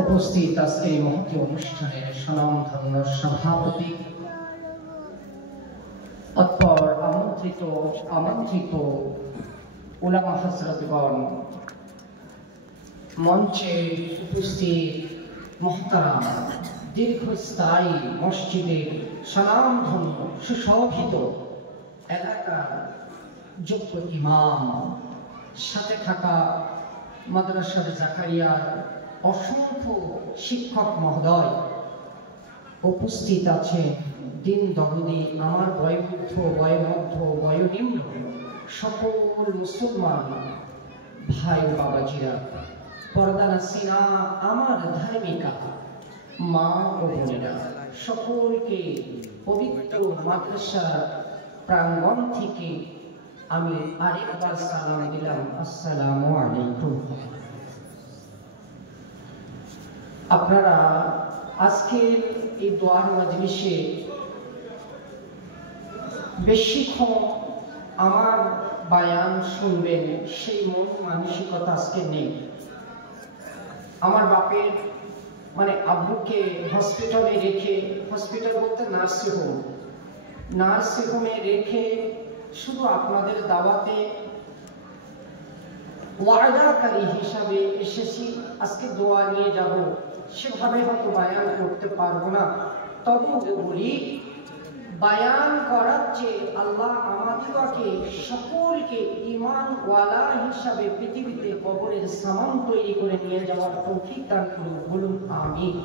উপস্থিত আজকে এই মহতী অনুষ্ঠানের স্বনামধন্য সভাপতি, অতঃপর আমন্ত্রিত উলামা হযরতগণ, মঞ্চে উপস্থিত মুহতারাম, দীর্ঘস্থায়ী মসজিদের স্বনামধন্য সুশোভিত এলাকার যোগ্য ইমাম, সাথে থাকা মাদ্রাসার জাকারিয়ার অসংখ্য শিক্ষক মহোদয়, উপস্থিত আছে দিন দরদি আমার বয়োবৃদ্ধ, বয়োমধ্য, বয়োনিম্ন সকল মুসলমান ভাই বাবাজিরা, পর্দানাসিনা আমার ধার্মিকা মা ও বোনেরা, সকলকে পবিত্র মাদ্রাসার প্রাঙ্গণ থেকে আমি আরেকবার সালাম দিলাম, আসসালামু আলাইকুম। আপনারা আজকের এই দোয়ার মাজলিসে বেশিক্ষণ আমার বায়ান শুনবেন সেই মন মানসিকতা আজকে নেই। আমার বাপের মানে আব্বুকে হসপিটালে রেখে, হসপিটাল বলতে নার্সিংহোমে রেখে শুধু আপনাদের দাওয়াতে ওয়াদাকারী হিসাবে এসেছি। আজকে দোয়া নিয়ে যাব, সেভাবে হয়তো বায়ান করতে পারবো না, তবু বলি বায়ান করার চেয়ে আল্লাহ আমাদিগকে সকলকে ঈমানওয়ালা হিসাবে পৃথিবীতে কবরের সামান তৈরি করে নিয়ে যাওয়ার তৌফিক দান করুন, বলুন আমিন।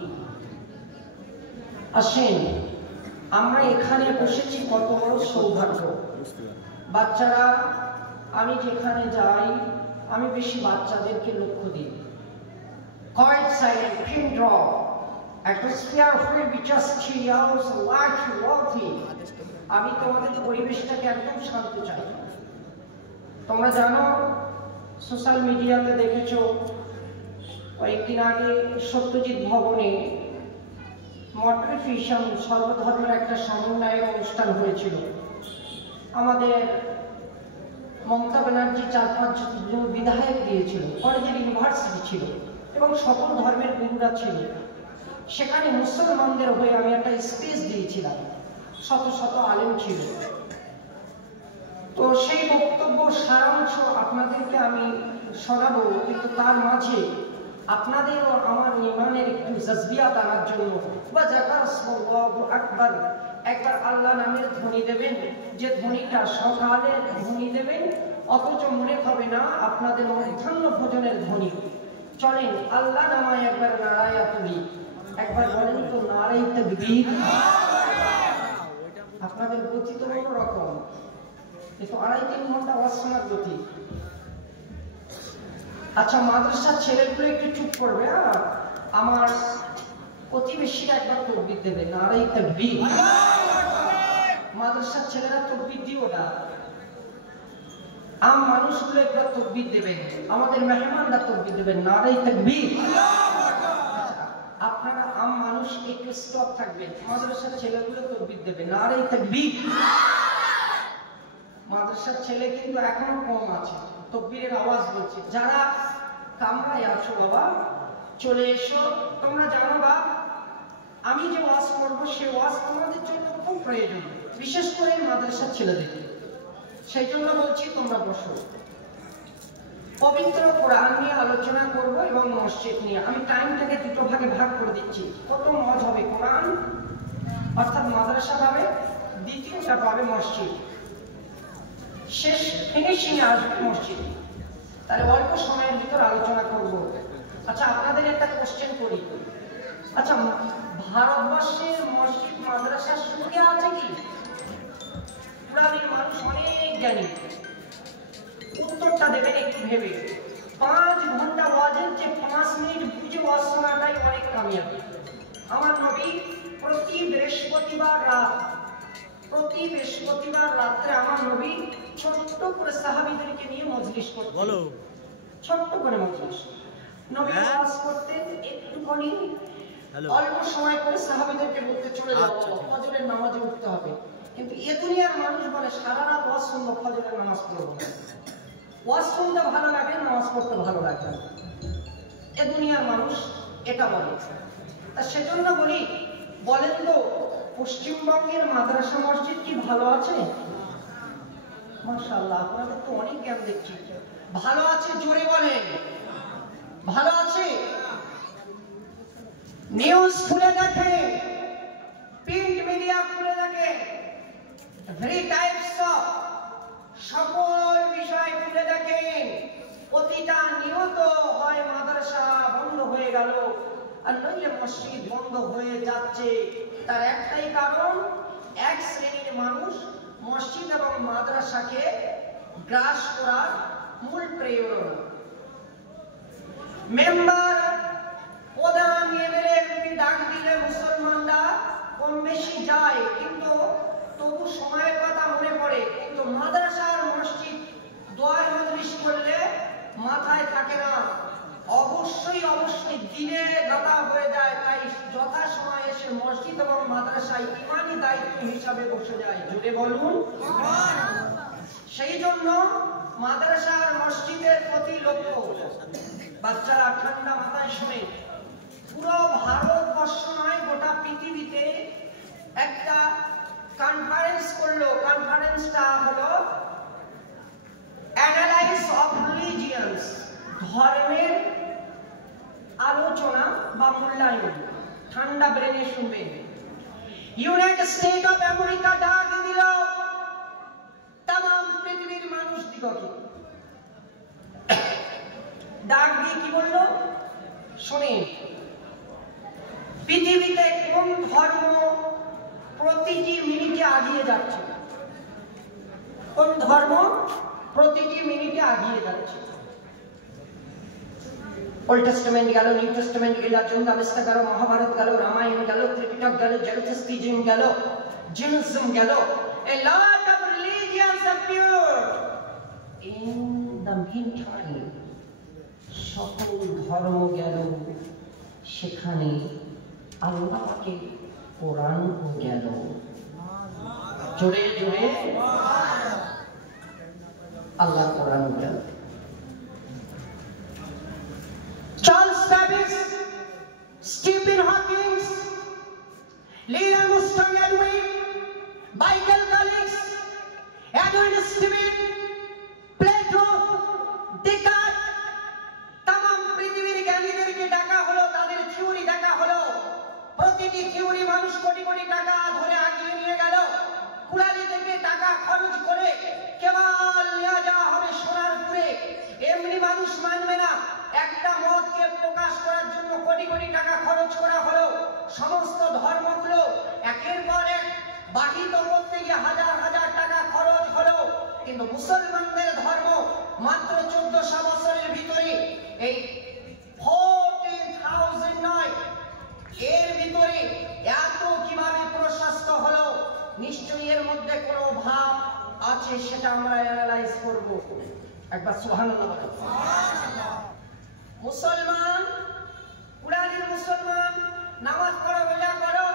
আসেন, আমরা এখানে বসেছি কত বড় সৌভাগ্য। বাচ্চারা, আমি যেখানে যাই আমি বেশি বাচ্চাদেরকে লক্ষ্য দিই। Quiet, silent, pin drop, atmosphere will be just 3 hours, light, lovely. আমি তোমাদের পরিবেশটাকে একদম শান্ত চাই। তোমরা জানো, সোশ্যাল মিডিয়াতে দেখেছো কয়েকদিন আগে সত্যজিৎ ভবনে মডারেশন সর্বধর্মের একটা সমন্বয়ের অনুষ্ঠান হয়েছিল। আমাদের মমতা ব্যানার্জি 4-5 জন বিধায়ক দিয়েছিল, কলেজের ইউনিভার্সিটি ছিল এবং সকল ধর্মের গুরুরা ছিল। সেখানে মুসলমানদের হয়ে আমি একটা স্পেস দিয়েছিলাম, শত শত আলেম ছিল। তো সেই বক্তব্য সারাংশ আপনাদেরকে আমি শোনাবো, কিন্তু তার মাঝে আপনাদের ও আমার ঈমানের একটু জাজবিয়াত আনার জন্য আল্লাহু আকবার একবার আল্লাহ নামের ধ্বনি দেবেন, যে ধ্বনিটা সকালের ধ্বনি দেবেন অথচ মনে হবে না আপনাদের মধ্যাহ্ন ভোজনের ধ্বনি। চলেন আল্লাহ নামায় একবার নারায়া তুলি, একবার বলেন তো নারায়ে তাকবীর। আপনাদের গতি তো অন্যরকম, কিন্তু 2.5-3 ঘন্টা ওয়াজ শোনার গতি। আচ্ছা, মাদ্রাসার ছেলেগুলো একটু চুপ করবে। আমার প্রতিবেশীরা একবার তাকবীর দেবে, নারায়ে তাকবীর। মাদ্রাসার ছেলেরা তাকবীর দিও না, আম মানুষগুলো একবার তাকবীর দেবেন, আমাদের মেহমানরা তাকবীর দেবেন, নারায়ে তাকবীর। আপনারা আম মানুষ একটু স্টপ থাকবেন, মাদ্রাসার ছেলেগুলো তাকবীর দেবে, নারায়ে তাকবীর। মাদ্রাসার ছেলে কিন্তু এখনো কম আছে, তাকবীরের আওয়াজ বলছে। যারা কামরায় আছো বাবা চলে এসো। তোমরা জানো বা আমি যে ওয়াজ করবো সে ওয়াজ তোমাদের জন্য খুব প্রয়োজন, বিশেষ করে মাদ্রাসার ছেলেদের। সেই জন্য বলছি তোমরা বসো। পবিত্র কোরআন নিয়ে আলোচনা করব এবং মসজিদ নিয়ে। আমি টাইমটাকে 2 ভাগে ভাগ করে দিচ্ছি। প্রথম ওয়াজ হবে কোরআন অর্থাৎ মাদ্রাসা পাবে, দ্বিতীয়টা পাবে মসজিদ, শেষ ফিনিশিং আসবে মসজিদ। তাহলে অল্প সময়ের ভিতর আলোচনা করব। আচ্ছা, আপনাদের একটা কোশ্চেন করি। আচ্ছা, ভারতবর্ষের মসজিদ মাদ্রাসার সংখ্যা আছে কি? পুরাণের মানুষ অনেক জ্ঞানী, উত্তরটা দেবেন একটু ভেবে। 5 ঘন্টা ওয়াজের যে 5 মিনিট বুঝে ওয়াজ শোনাটাই অনেক কামিয়াবি। আমার নবী প্রতি বৃহস্পতিবার রাত্রে আমার নবী ছোট্ট করে সাহাবীদেরকে নিয়ে মজলিস করতেন। বলো, ছোট্ট করে মজলিস। নবী ওয়াজ করতেন একটুখানি, অল্প সময় করে সাহাবীদেরকে বলতে চলে যাও, ফজরের নামাজে উঠতে হবে। কিন্তু এ দুনিয়ার মানুষ বলে সারা রাত ওয়াজ শুনবো, ফজরের নামাজ পড়বো না। ওয়াজ শুনতে ভালো লাগে, নামাজ পড়তে ভালো লাগে না। এ দুনিয়ার মানুষ এটা বলে। তা সেজন্য বলি, বলেন তো পশ্চিমবঙ্গের মাদ্রাসা মসজিদ কি ভালো আছে? মাশাআল্লাহ, আপনাদের তো অনেক জ্ঞান দেখছি। ভালো আছে, জোরে বলেন। ভালো আছে? নিউজ খুলে দেখে, প্রিন্ট মিডিয়া খুলে দেখে, এভরি টাইপস অফ সকল বিষয় খুলে দেখে, প্রতিটা নিয়ত হয় মাদ্রাসা বন্ধ হয়ে গেল আর নইলে মসজিদ বন্ধ হয়ে যাচ্ছে। তার একটাই কারণ, এক শ্রেণীর মানুষ মসজিদ এবং মাদ্রাসাকে গ্রাস করার মূল প্রেরণা। মেম্বার, প্রধান, এমএলএ, এমপি ডাক দিলে মুসলমানরা কম বেশি যায়, কিন্তু তবু সময়ের কথা মনে পড়ে। কিন্তু মাদ্রাসার মসজিদ দোয়ার মজলিস করলে মাথায় থাকে না, অবশ্যই দিনে গাদা হয়ে যায়। তাই যথা সময় এসে মসজিদ এবং মাদ্রাসায় ইমানি দায়িত্ব হিসাবে বসে যায়। জোরে বলুন। সেই জন্য মাদ্রাসার মসজিদের প্রতি লক্ষ্য। বাচ্চারা ঠান্ডা মাথায় শুনে, পুরো ভারতবর্ষ নয় গোটা পৃথিবীতে একটা কনফারেন্স করলো। কনফারেন্সটা হলো অ্যানালাইজ অফ রিলিজিয়নস, ধর্মের আলোচনা বা মূল্যায়ন। ঠান্ডা ব্রেনে শুনবেন। ইউনাইটেড স্টেট অফ আমেরিকা ডাক দিল তাম পৃথিবীর মানুষ দিগকে। ডাক দিয়ে কি বলল শুনেন, পৃথিবীতে কোন ধর্ম প্রতিটি মিনিটে আগিয়ে যাচ্ছে? কোন ধর্ম প্রতিটি মিনিটে আগিয়ে যাচ্ছে? ওল্ড টেস্টামেন্ট গেল, নিউ টেস্টামেন্ট গেল, জুন্দাবিস্তা গেল, মহাভারত গেল, রামায়ণ গেল, ত্রিপিটক গেল, জেরুসালেম গেল, জিউনিজম গেল। A lot of religions appeared. In the meantime, সকল ধর্ম গেল, সেখানে আল্লাহকে কোরআন গেল। জোরে জোরে আল্লাহ কোরআন গেল। Charles Babbage, Stephen Hawking, Leo Armstrong Edwin, Michael কালিক্স, এডউইন স্টিভেন, প্লেটো, ডেকার্ট, তাম পৃথিবীর জ্ঞানীদেরকে ডাকা হলো, তাদের থিওরি দেখা হলো। প্রতিটি থিওরি মানুষ কোটি কোটি টাকা ধরে আগিয়ে নিয়ে গেল। কুড়ালি থেকে টাকা খরচ করে কেবল নিয়ে যাওয়া হবে সোনারপুরে। এমনি মানুষ মানবে না। একটা মতকে প্রকাশ করার জন্য কোটি কোটি টাকা খরচ করা হলো। সমস্ত ধর্মগুলো একের পর এক বাহিত করতে গিয়ে হাজার হাজার টাকা খরচ হলো। কিন্তু মুসলমানদের ধর্ম মাত্র 1400 বছরের ভিতরে, এই 40,000 নয়, এর ভিতরে এত কিভাবে প্রশস্ত হলো? নিশ্চয়ই এর মধ্যে কোনো ভাব আছে, সেটা আমরা অ্যানালাইজ করব। একবার সুবহানাল্লাহ বলেন। মুসলমান, কুড়ালির মুসলমান, নামাজ পড়ো, রোজা করো,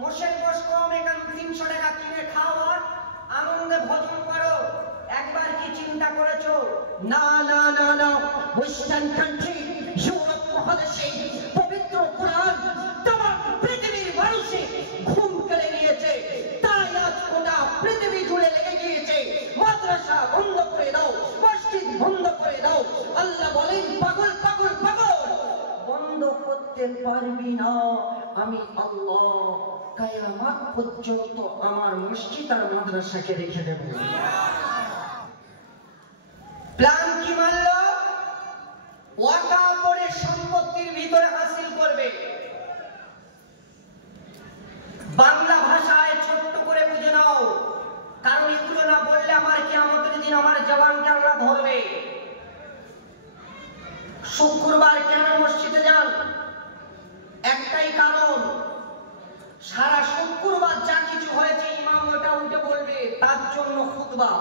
মোশের গোশ কম, এখান 300 টাকা কিনে খাও আর আনন্দে ভোজন করো। একবার কি চিন্তা করেছো? না না না না, ওয়েস্টার্ন কান্ট্রি, ইউরোপ মহাদেশে পবিত্র কোরআন তাম পৃথিবীর মানুষে ঘুম কেড়ে নিয়েছে। তাই আজ গোটা পৃথিবী জুড়ে লেগে গিয়েছে মাদ্রাসা বন্ধ করে দাও, মসজিদ বন্ধ করে দাও। আল্লাহ বলেন, পাগল পাগল পাগল, বন্ধ করতে পারবি না। আমি আল্লাহ কিয়ামত পর্যন্ত আমার মসজিদ আর মাদ্রাসাকে রেখে দেব। প্ল্যান কি মানল? ওয়াকা করে সম্পত্তির ভিতরে হাসিল করবে। বাংলা ভাষায় ছোট্ট করে বুঝে নাও, কারণ এগুলো না বললে আমার কিয়ামতের দিন আমার জবানকে আল্লাহ ধরবে। শুক্রবার কেন মসজিদে যান? একটাই কারণ, সারা শুক্রবার যা কিছু হয়েছে ইমাম ওটা উঠে বলবে, তার জন্য খুতবা।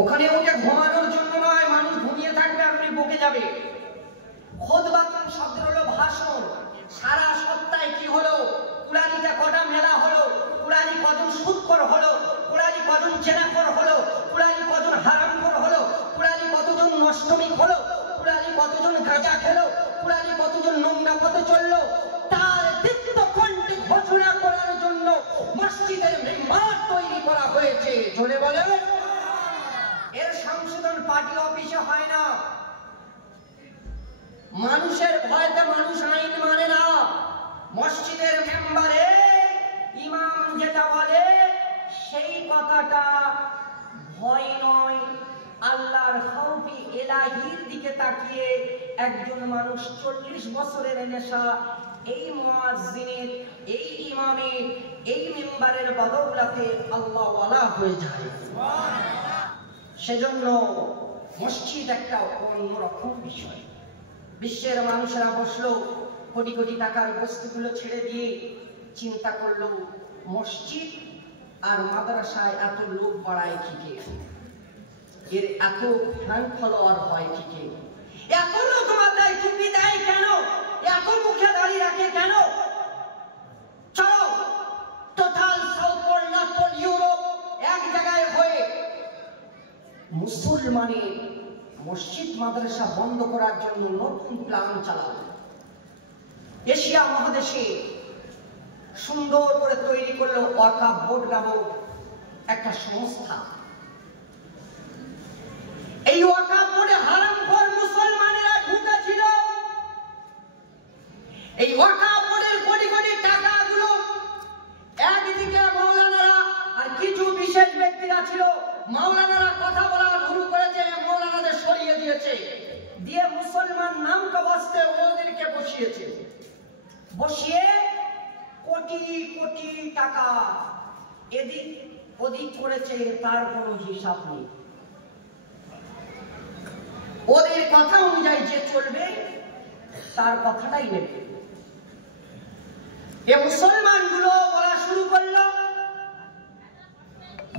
ওখানে উঠে ঘুমানোর জন্য নয়, মানুষ ঘুমিয়ে থাকবে আপনি বকে যাবে। খুতবা শব্দ হলো ভাষণ। সারা সপ্তাহে কি হলো, কুড়ালিটা কটা মেলা হলো, কুড়ালি কজন সুদখোর হলো, কুড়ালি কজন জেনাখোর হলো, কুড়ালি কজন হারামখোর হলো, কুড়ালি কতজন নষ্টমিক হলো, কুড়ালি কতজন গাঁজা খেলো, কুড়ালি কতজন নোংরা পথে চললো, তার দীপ্ত কণ্ঠে ঘোষণা করার জন্য মসজিদের মেম্বার তৈরি করা হয়েছে। চলে বলে এর সংশোধন পার্টি অফিসে হয় না। মানুষের ভয়তে মানুষ আইন মানে না। মসজিদের মেম্বারে ইমাম যেটা বলে সেই কথাটা ভয় নয়, আল্লাহর খাউফি ইলাহির দিকে তাকিয়ে একজন মানুষ 40 বছরের নেশা এই মুয়াজ্জিনের, এই ইমামের, এই মেম্বারের বদৌলতে আল্লাহ ওয়ালা হয়ে যায়। সেজন্য মসজিদ একটা অন্যরকম বিষয়। বিশ্বের মানুষেরা বসলো, কোটি কোটি টাকার বস্তুগুলো ছেড়ে দিয়ে চিন্তা করলো মসজিদ আর মাদ্রাসায় এত লোক বাড়ায় কি কে, এর এত ফ্যান ফলোয়ার হয় কি কে, এত লোক মাথায় টুপি দেয় কেন, এত মুখে দাঁড়িয়ে রাখে কেন? চলো total south pole, north pole, Europe এক জায়গায় হয়ে মুসলমানের মসজিদ মাদ্রাসা বন্ধ করার জন্য নতুন প্ল্যান চালালো। এশিয়া মহাদেশে সুন্দর করে তৈরি করলো ওয়াকাফ বোর্ড নামক একটা সংস্থা। এই ওয়াকাফ বোর্ডে হারামখোর মুসলমানেরা ঢুকেছিল। এই ওয়াকাফ বোর্ডের কোটি কোটি টাকাগুলো একদিকে মাওলানারা আর কিছু বিশেষ ব্যক্তিরা ছিল, মাওলানারা কথা বলা শুরু করেছে, মাওলানাদের সরিয়ে দিয়েছে, দিয়ে মুসলমান নামকা বাস্তে ওদেরকে বসিয়েছে। বসিয়ে কোটি কোটি টাকা এদিক ওদিক করেছে, তার কোনো হিসাব নেই। ওদের কথা অনুযায়ী যে চলবে তার কথাটাই নেবে। এ মুসলমানগুলো বলা শুরু করলো,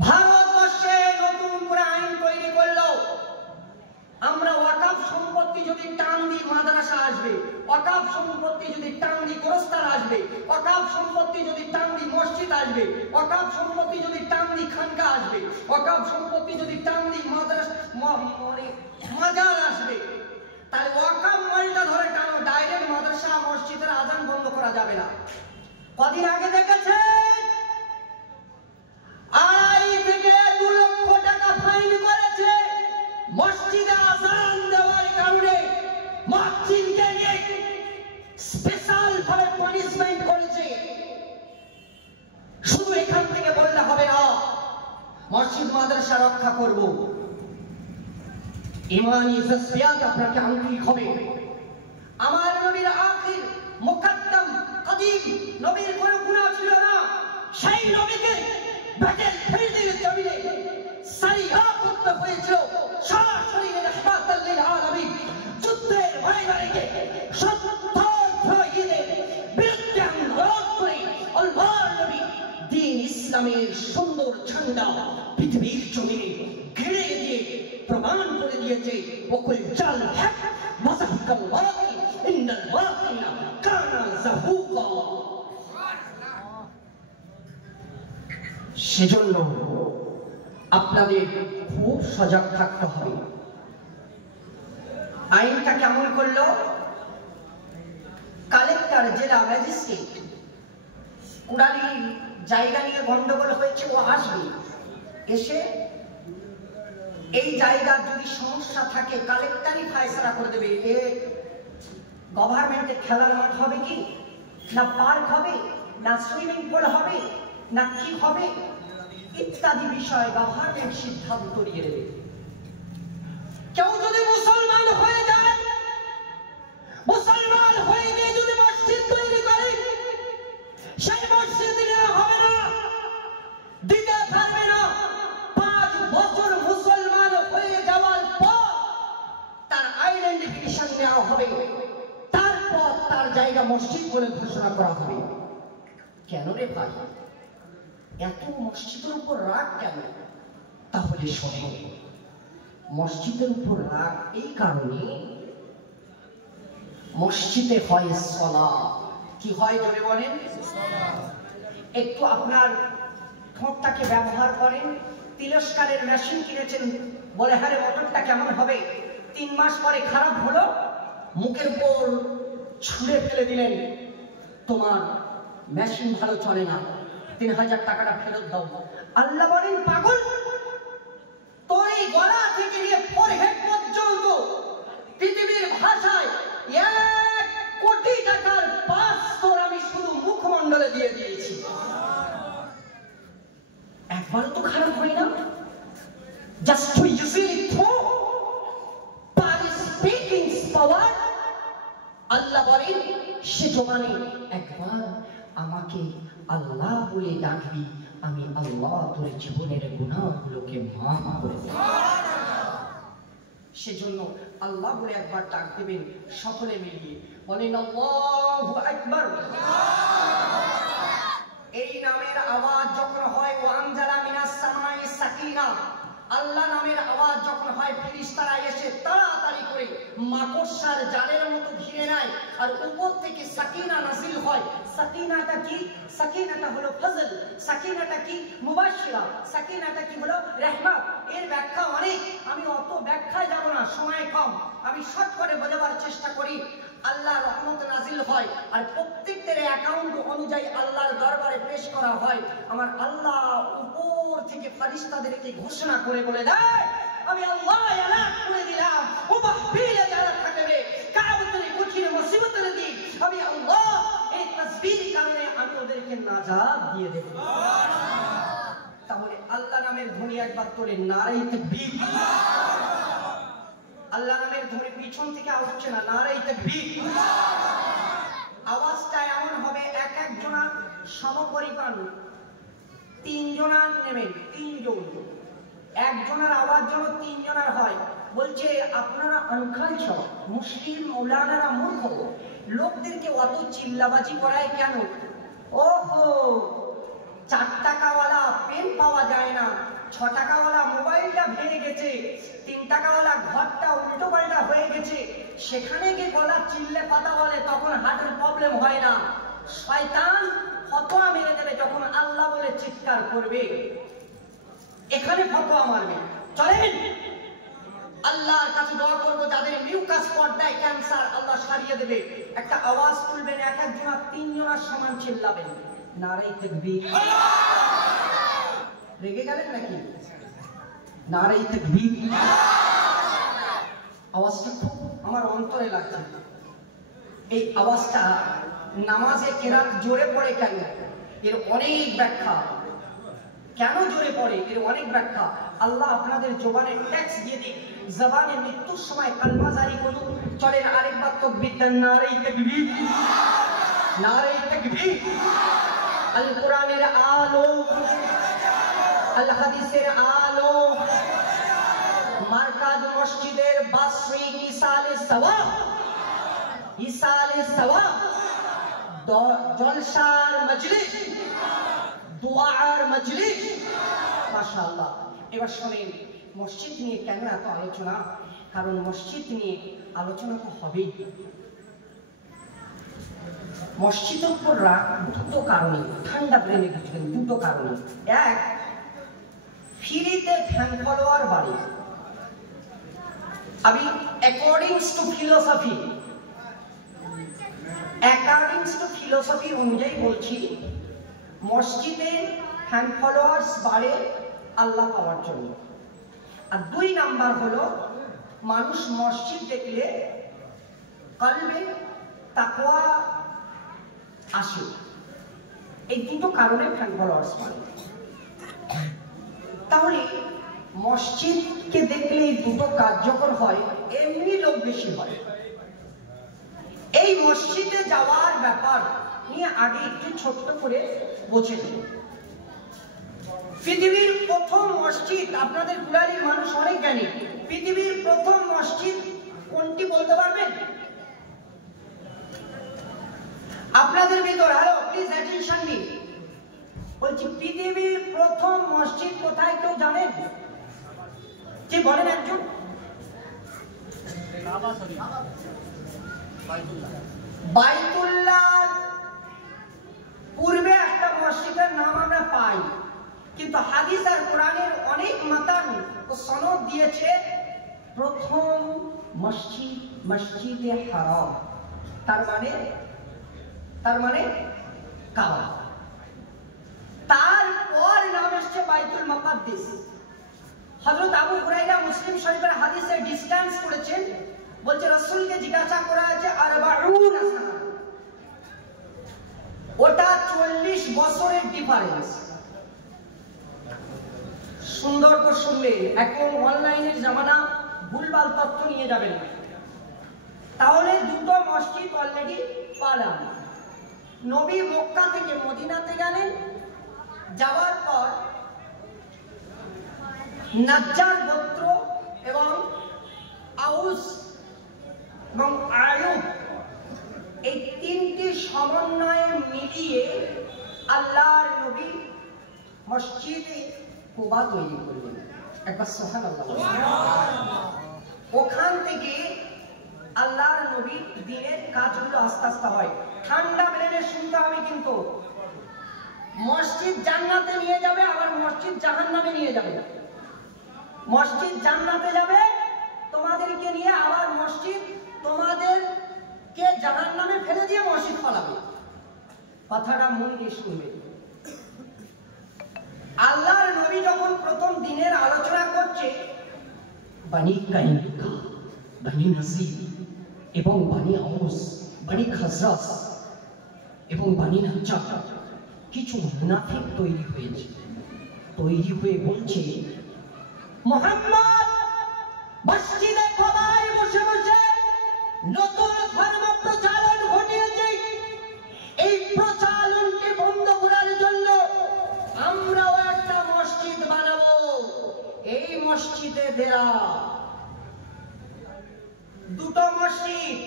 ভারতবর্ষে নতুন করে আইন তৈরি করলো, আমরা ওয়াকাফ সম্পত্তি যদি টান দিই মাদ্রাসা আসবে, ওয়াকাফ সম্পত্তি যদি টান দিই গোরস্থান আসবে, ওয়াকাফ সম্পত্তি যদি টান দিই মসজিদ আসবে, ওয়াকাফ সম্পত্তি যদি টান দিই খানকা আসবে, ওয়াকাফ সম্পত্তি যদি টান দিই মাদ্রাসা মাজার আসবে। তাই ওয়াকাফ মালটা ধরে টানো, ডাইরেক্ট মাদ্রাসা মসজিদের আজান বন্ধ করা যাবে না। কদিন আগে দেখেছে 2.5 থেকে 2 লক্ষ টাকা ফাইন করেছে মসজিদে আজান দেওয়ার কারণে। মসজিদকে নিয়ে স্পেশাল ভাবে পানিশমেন্ট করেছে। শুধু এখান থেকে বললে হবে না, মসজিদ মাদ্রাসা রক্ষা করব, ইমানি জজবিয়াত আপনাকে আন্তরিক হবে। আমার নবীর আখির মুকদ্দম কদিম নবীর কোনো গুনাহ ছিল না, সেই নবীকে ব্যাটেল ফিল্ডের জমিনে সারিয়া করতে হয়েছিল। সারা শরীরে রাহমাতাল লিল আলামিন যুদ্ধের ময়দানে সত্যের বিরুদ্ধে আন্দোলন করে আল্লাহর নবী দ্বীন ইসলামের সুন্দর ঝান্ডা পৃথিবীর জমিনে ঘিরে দিয়ে প্রমাণ করে দিয়েছে। ওকুল চাল হক মাযহাকাল বাতিল ইন্নাল বাতিলা কানা যাহুকা। সেজন্য আপনাদের খুব সজাগ থাকতে হবে। আইনটা কেমন করলো? কালেক্টর, জেলা ম্যাজিস্ট্রেট, কুড়ালির জায়গা নিয়ে গন্ডগোল হয়েছে, ও আসবে, এসে এই জায়গার যদি সমস্যা থাকে কালেক্টরই ফয়সালা করে দেবে। এ গভর্নমেন্টের খেলার মাঠ হবে কি না, পার্ক হবে না, সুইমিং পুল হবে না, কি হবে ইত্যাদি বিষয় গভর্নমেন্ট সিদ্ধান্ত নিয়ে নেবে। কেউ যদি মুসলমান হয়ে যায়, মুসলমান হয়ে গিয়ে যদি মসজিদ তৈরি করে, সেই মসজিদ নেওয়া হবে না, দিতে পারবে না। 5 বছর মুসলমান হয়ে যাওয়ার পর তার আইডেন্টিফিকেশন নেওয়া হবে, তারপর তার জায়গা মসজিদ বলে ঘোষণা করা হবে। কেন রে ভাই এত মসজিদের উপর রাগ কেন? তাহলে শোনো, মসজিদের উপর রাগ এই কারণে, মসজিদে হয় সালাত। কি হয় জোরে বলেন? একটু আপনার ঠোঁটটাকে ব্যবহার করেন। তিরস্কারের মেশিন কিনেছেন, বলে হ্যাঁ মোটরটা কেমন হবে, 3 মাস পরে খারাপ হলো, মুখের উপর ছুঁড়ে ফেলে দিলেন, তোমার মেশিন ভালো চলে না, 3000 টাকাটা ফেরত দাও। আল্লাহ বলেন, পাগল, তোর এই গলা থেকে নিয়ে ফোরহেড পর্যন্ত পৃথিবীর ভাষায় 1 কোটি টাকার পাস তোর আমি শুধু মুখমণ্ডলে দিয়ে দিয়েছি। একবারও তো খারাপ হয় না। Just to usually throw by speaking power, আল্লাহ বলেন সে জবানে একবার আমাকে আল্লাহ বলে ডাকবি, আমি আল্লাহ তোর জীবনের গুনাহগুলোকে মাফ করে দেব। সেজন্য আল্লাহ বলে একবার ডাক দেবেন, সকলে মিলিয়ে বলেন আল্লাহু আকবার। এই নামের আওয়াজ যখন হয়, ওয়ানজালা মিনাস সামাই সাকিনা, আল্লাহ নামের আওয়াজ যখন হয়, ফেরেশতারা এসে তাড়াতাড়ি করে মাকড়সার জালের মতো ঘিরে নেয়, আর উপর থেকে সাকিনা নাজিল হয়। সাকিনাটা কি? সাকিনাটা হলো ফজল। সাকিনাটা কি? মুবাশশিরা। সাকিনাটা কি হলো? রহমত। এর ব্যাখ্যা অনেক, আমি অত ব্যাখ্যায় যাব না, সময় কম, আমি শর্ট করে বোঝাবার চেষ্টা করি। আল্লাহর রহমত নাজিল হয়, আর প্রত্যেকদের অ্যাকাউন্ট অনুযায়ী আল্লাহর দরবারে পেশ করা হয়। আমার আল্লাহ উপর থেকে ফেরেশতাদেরকে ঘোষণা করে বলে দেয়, আমি আল্লাহ এলান করে দিলাম, ও মাহফিলে যারা থাকবে, কায়ামতের কঠিন মুসিবতের দিন আমি আল্লাহ এই তাসবির কারণে আমি ওদেরকে নাজাত দিয়ে দেব। তাহলে আল্লাহ নামের ধ্বনি একবার তোলে নারে তাকবীর। আল্লাহ নামের ধ্বনি পিছন থেকে আওয়াজ হচ্ছে না, নারে তাকবীর। আওয়াজটা এমন হবে, এক একজনা সমপরিমাণ, 3 জনা নেবেন, 3 জন, একজনের আওয়াজ যেন 3 জনের হয়। বলছে আপনারা আনখালছ, মুসলিম মৌলানারা মূর্খ, লোকদেরকে অত চিল্লাবাজি করায় কেন? ওহো, 4 টাকাওয়ালা পেন পাওয়া যায় না, 6 টাকাওয়ালা মোবাইলটা ভেঙে গেছে, 3 টাকাওয়ালা ঘরটা উল্টো পাল্টা হয়ে গেছে, সেখানে গিয়ে গলা চিল্লে কথা বলে, তখন হার্টের প্রবলেম হয় না। শয়তান ফতোয়া মেরে দেবে যখন আল্লাহ বলে চিৎকার করবে, এখানে ফতোয়া মারবে। চলেন আল্লাহর কাছে দোয়া করবো, যাদের মিউকাস পর্দায় ক্যান্সার আল্লাহ সারিয়ে দেবে। একটা আওয়াজ তুলবেন, এক একজনা 3 জনার সমান চিল্লাবেন, নারে তাকবীর। রেগে গেলেন নাকি? নারে তাকবীর। আওয়াজটা খুব আমার অন্তরে লাগছে। এই আওয়াজটা নামাজে কেরাত জোরে পড়ে কেন? এর অনেক ব্যাখ্যা। কেন জোরে পড়ে? এর অনেক ব্যাখ্যা। আল্লাহ আপনাদের জবানে ট্যাক্স দিয়ে দিক, জবানে মৃত্যুর সময় কালমা জারি করুন। চলেন আরেকবার তাকবীর দেন, নারে তাকবীর, নারে তাকবীর। আল কোরআনের আলো, আল হাদিসের আলো, মারকাজ মসজিদের বার্ষিক ইসালে সওয়াব, ইসালে সওয়াব, জলসার মজলিস, দুআর মজলিস। মাশাআল্লাহ। এবার শুনেন, মসজিদ নিয়ে কেন এত আলোচনা? কারণ মসজিদ নিয়ে আলোচনা তো হবেই। মসজিদের উপর রাগ 2টো কারণে, ঠান্ডা ব্রেনে বুঝবেন, 2টো কারণে। এক, ফ্রিতে ফ্যান ফলোয়ার বাড়ে। আমি অ্যাকর্ডিংস টু ফিলোসফি অনুযায়ী বলছি, মসজিদে ফ্যান ফলোয়ার্স বাড়ে আল্লাহ পাওয়ার জন্য। আর 2 নাম্বার হলো, মানুষ মসজিদ দেখলে কলবে তাকওয়া আসে। এই 2টো কারণে ফ্যান ফলোয়ার্স বাড়ে। তাহলে মসজিদকে দেখলে এই 2টো কাজ যখন হয়, এমনি লোক বেশি হয়। এই মসজিদে যাওয়ার ব্যাপার নিয়ে আগে একটু ছোট্ট করে বোঝে নিন। পৃথিবীর প্রথম মসজিদ, আপনাদের কুলালির মানুষ অনেক জ্ঞানী, পৃথিবীর প্রথম মসজিদ কোনটি বলতে পারবেন? আপনাদের ভিতর, হ্যালো প্লিজ অ্যাটেনশন দিন, বলছি পৃথিবীর প্রথম মসজিদ কোথায় কেউ জানেন? কি বলেন একজন? বাইতুল্লাহ পূর্বে একটা মসজিদের নাম আমরা পাই, কিন্তু হাদিস আর কোরআনের অনেক মাতান ও সনদ দিয়েছে প্রথম মসজিদ মসজিদে হারাম, তার মানে কাবা। তারপর নাম এসছে বাইতুল মুকাদ্দাস। হযরত আবু হুরায়রা মুসলিম শরীফের হাদিসে ডিসটেন্স করেছেন, বলছে রাসূলকে জিজ্ঞাসা করা আছে 40 সানা, ওটা 40 বছরের ডিফারেন্স। সুন্দর করে শুনলে, এখন অনলাইনের জামানা, ভুলভাল তথ্য নিয়ে যাবেন না। তাহলে দুটো মসজিদ অলরেডি পালাম। নবী মক্কা থেকে মদিনাতে গেলেন, যাওয়ার পর নাজ্জার গোত্র এবং আউস এবং আয়ুব এই তিনটি সমন্বয়ে মিলিয়ে আল্লাহর নবী মসজিদে কুবা তৈরি করলেন। একবার সুবহানাল্লাহ। ওখান থেকে আল্লাহর নবী দিনের কাজগুলো আস্তে আস্তে হয়। ঠান্ডা ব্রেনে শুনতে হবে কিন্তু, মসজিদ জান্নাতে নিয়ে যাবে, আবার মসজিদ জাহান্নামে নিয়ে যাবে। মসজিদ জান্নাতে যাবে তোমাদেরকে নিয়ে, আবার মসজিদ তোমাদেরকে জাহান্নামে ফেলে দিয়ে মসজিদ পালাবে। কথাটা মন দিয়ে শুনবে। আল্লাহর নবী যখন প্রথম দিনের আলোচনা করছে, বনি কাইনুকা, বনি নাসির এবং বনি আউস, বনি খাজরাজ এবং বনি নাজ্জার কিছু মুনাফিক তৈরি হয়েছে। তৈরি হয়ে বলছে, মুহাম্মদ মসজিদে কুবায় বসে বসে নতুন ধর্ম প্রচারণ ঘটিয়েছে। এই প্রচারণকে বন্ধ করার জন্য আমরাও একটা মসজিদ বানাবো। এই মসজিদে দেরা দুটো মসজিদ,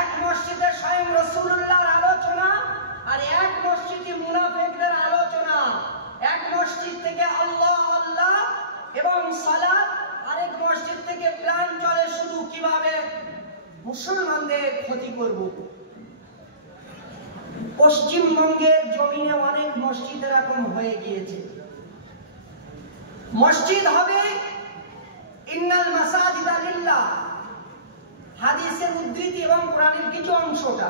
এক মসজিদে স্বয়ং রাসূলুল্লাহর আলোচনা, আর এক মসজিদে মুনাফিকদের আলোচনা। এক মসজিদ থেকে আল্লাহ আল্লাহ এবং সালাত, আরেক মসজিদ থেকে প্ল্যান চলে শুধু কিভাবে মুসলমানদের ক্ষতি করব। পশ্চিমবঙ্গের জমিনে অনেক মসজিদ এরকম হয়ে গিয়েছে। মসজিদ হবে ইন্নাল মাসাজিদা লিল্লাহ, হাদিসের উদ্ধৃতি এবং কোরআনের কিছু অংশটা।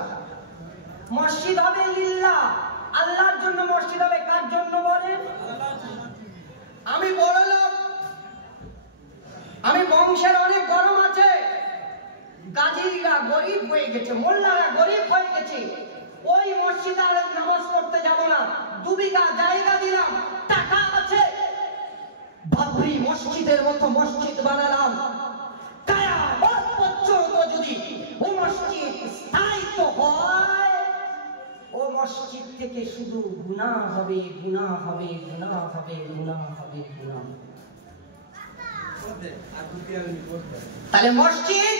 মসজিদ হবে লিল্লাহ, আল্লাহর জন্য মসজিদ হবে। কার জন্য বলেন? আমি বড় লোক, আমি বংশের অনেক গরম আছে, গাজীরা গরিব হয়ে গেছে, মোল্লারা গরিব হয়ে গেছে, ওই মসজিদে আর নামাজ পড়তে যাব না। 2 বিঘা জায়গা দিলাম, টাকা আছে, বাবরি মসজিদের মতো মসজিদ বানালাম। কিয়ামত পর্যন্ত যদি ও মসজিদ স্থায়িত্ব হয়, ও মসজিদ থেকে শুধু গুনাহ হবে, গুনাহ হবে, গুনাহ হবে, গুনাহ হবে, গুনাহ। তাহলে মসজিদ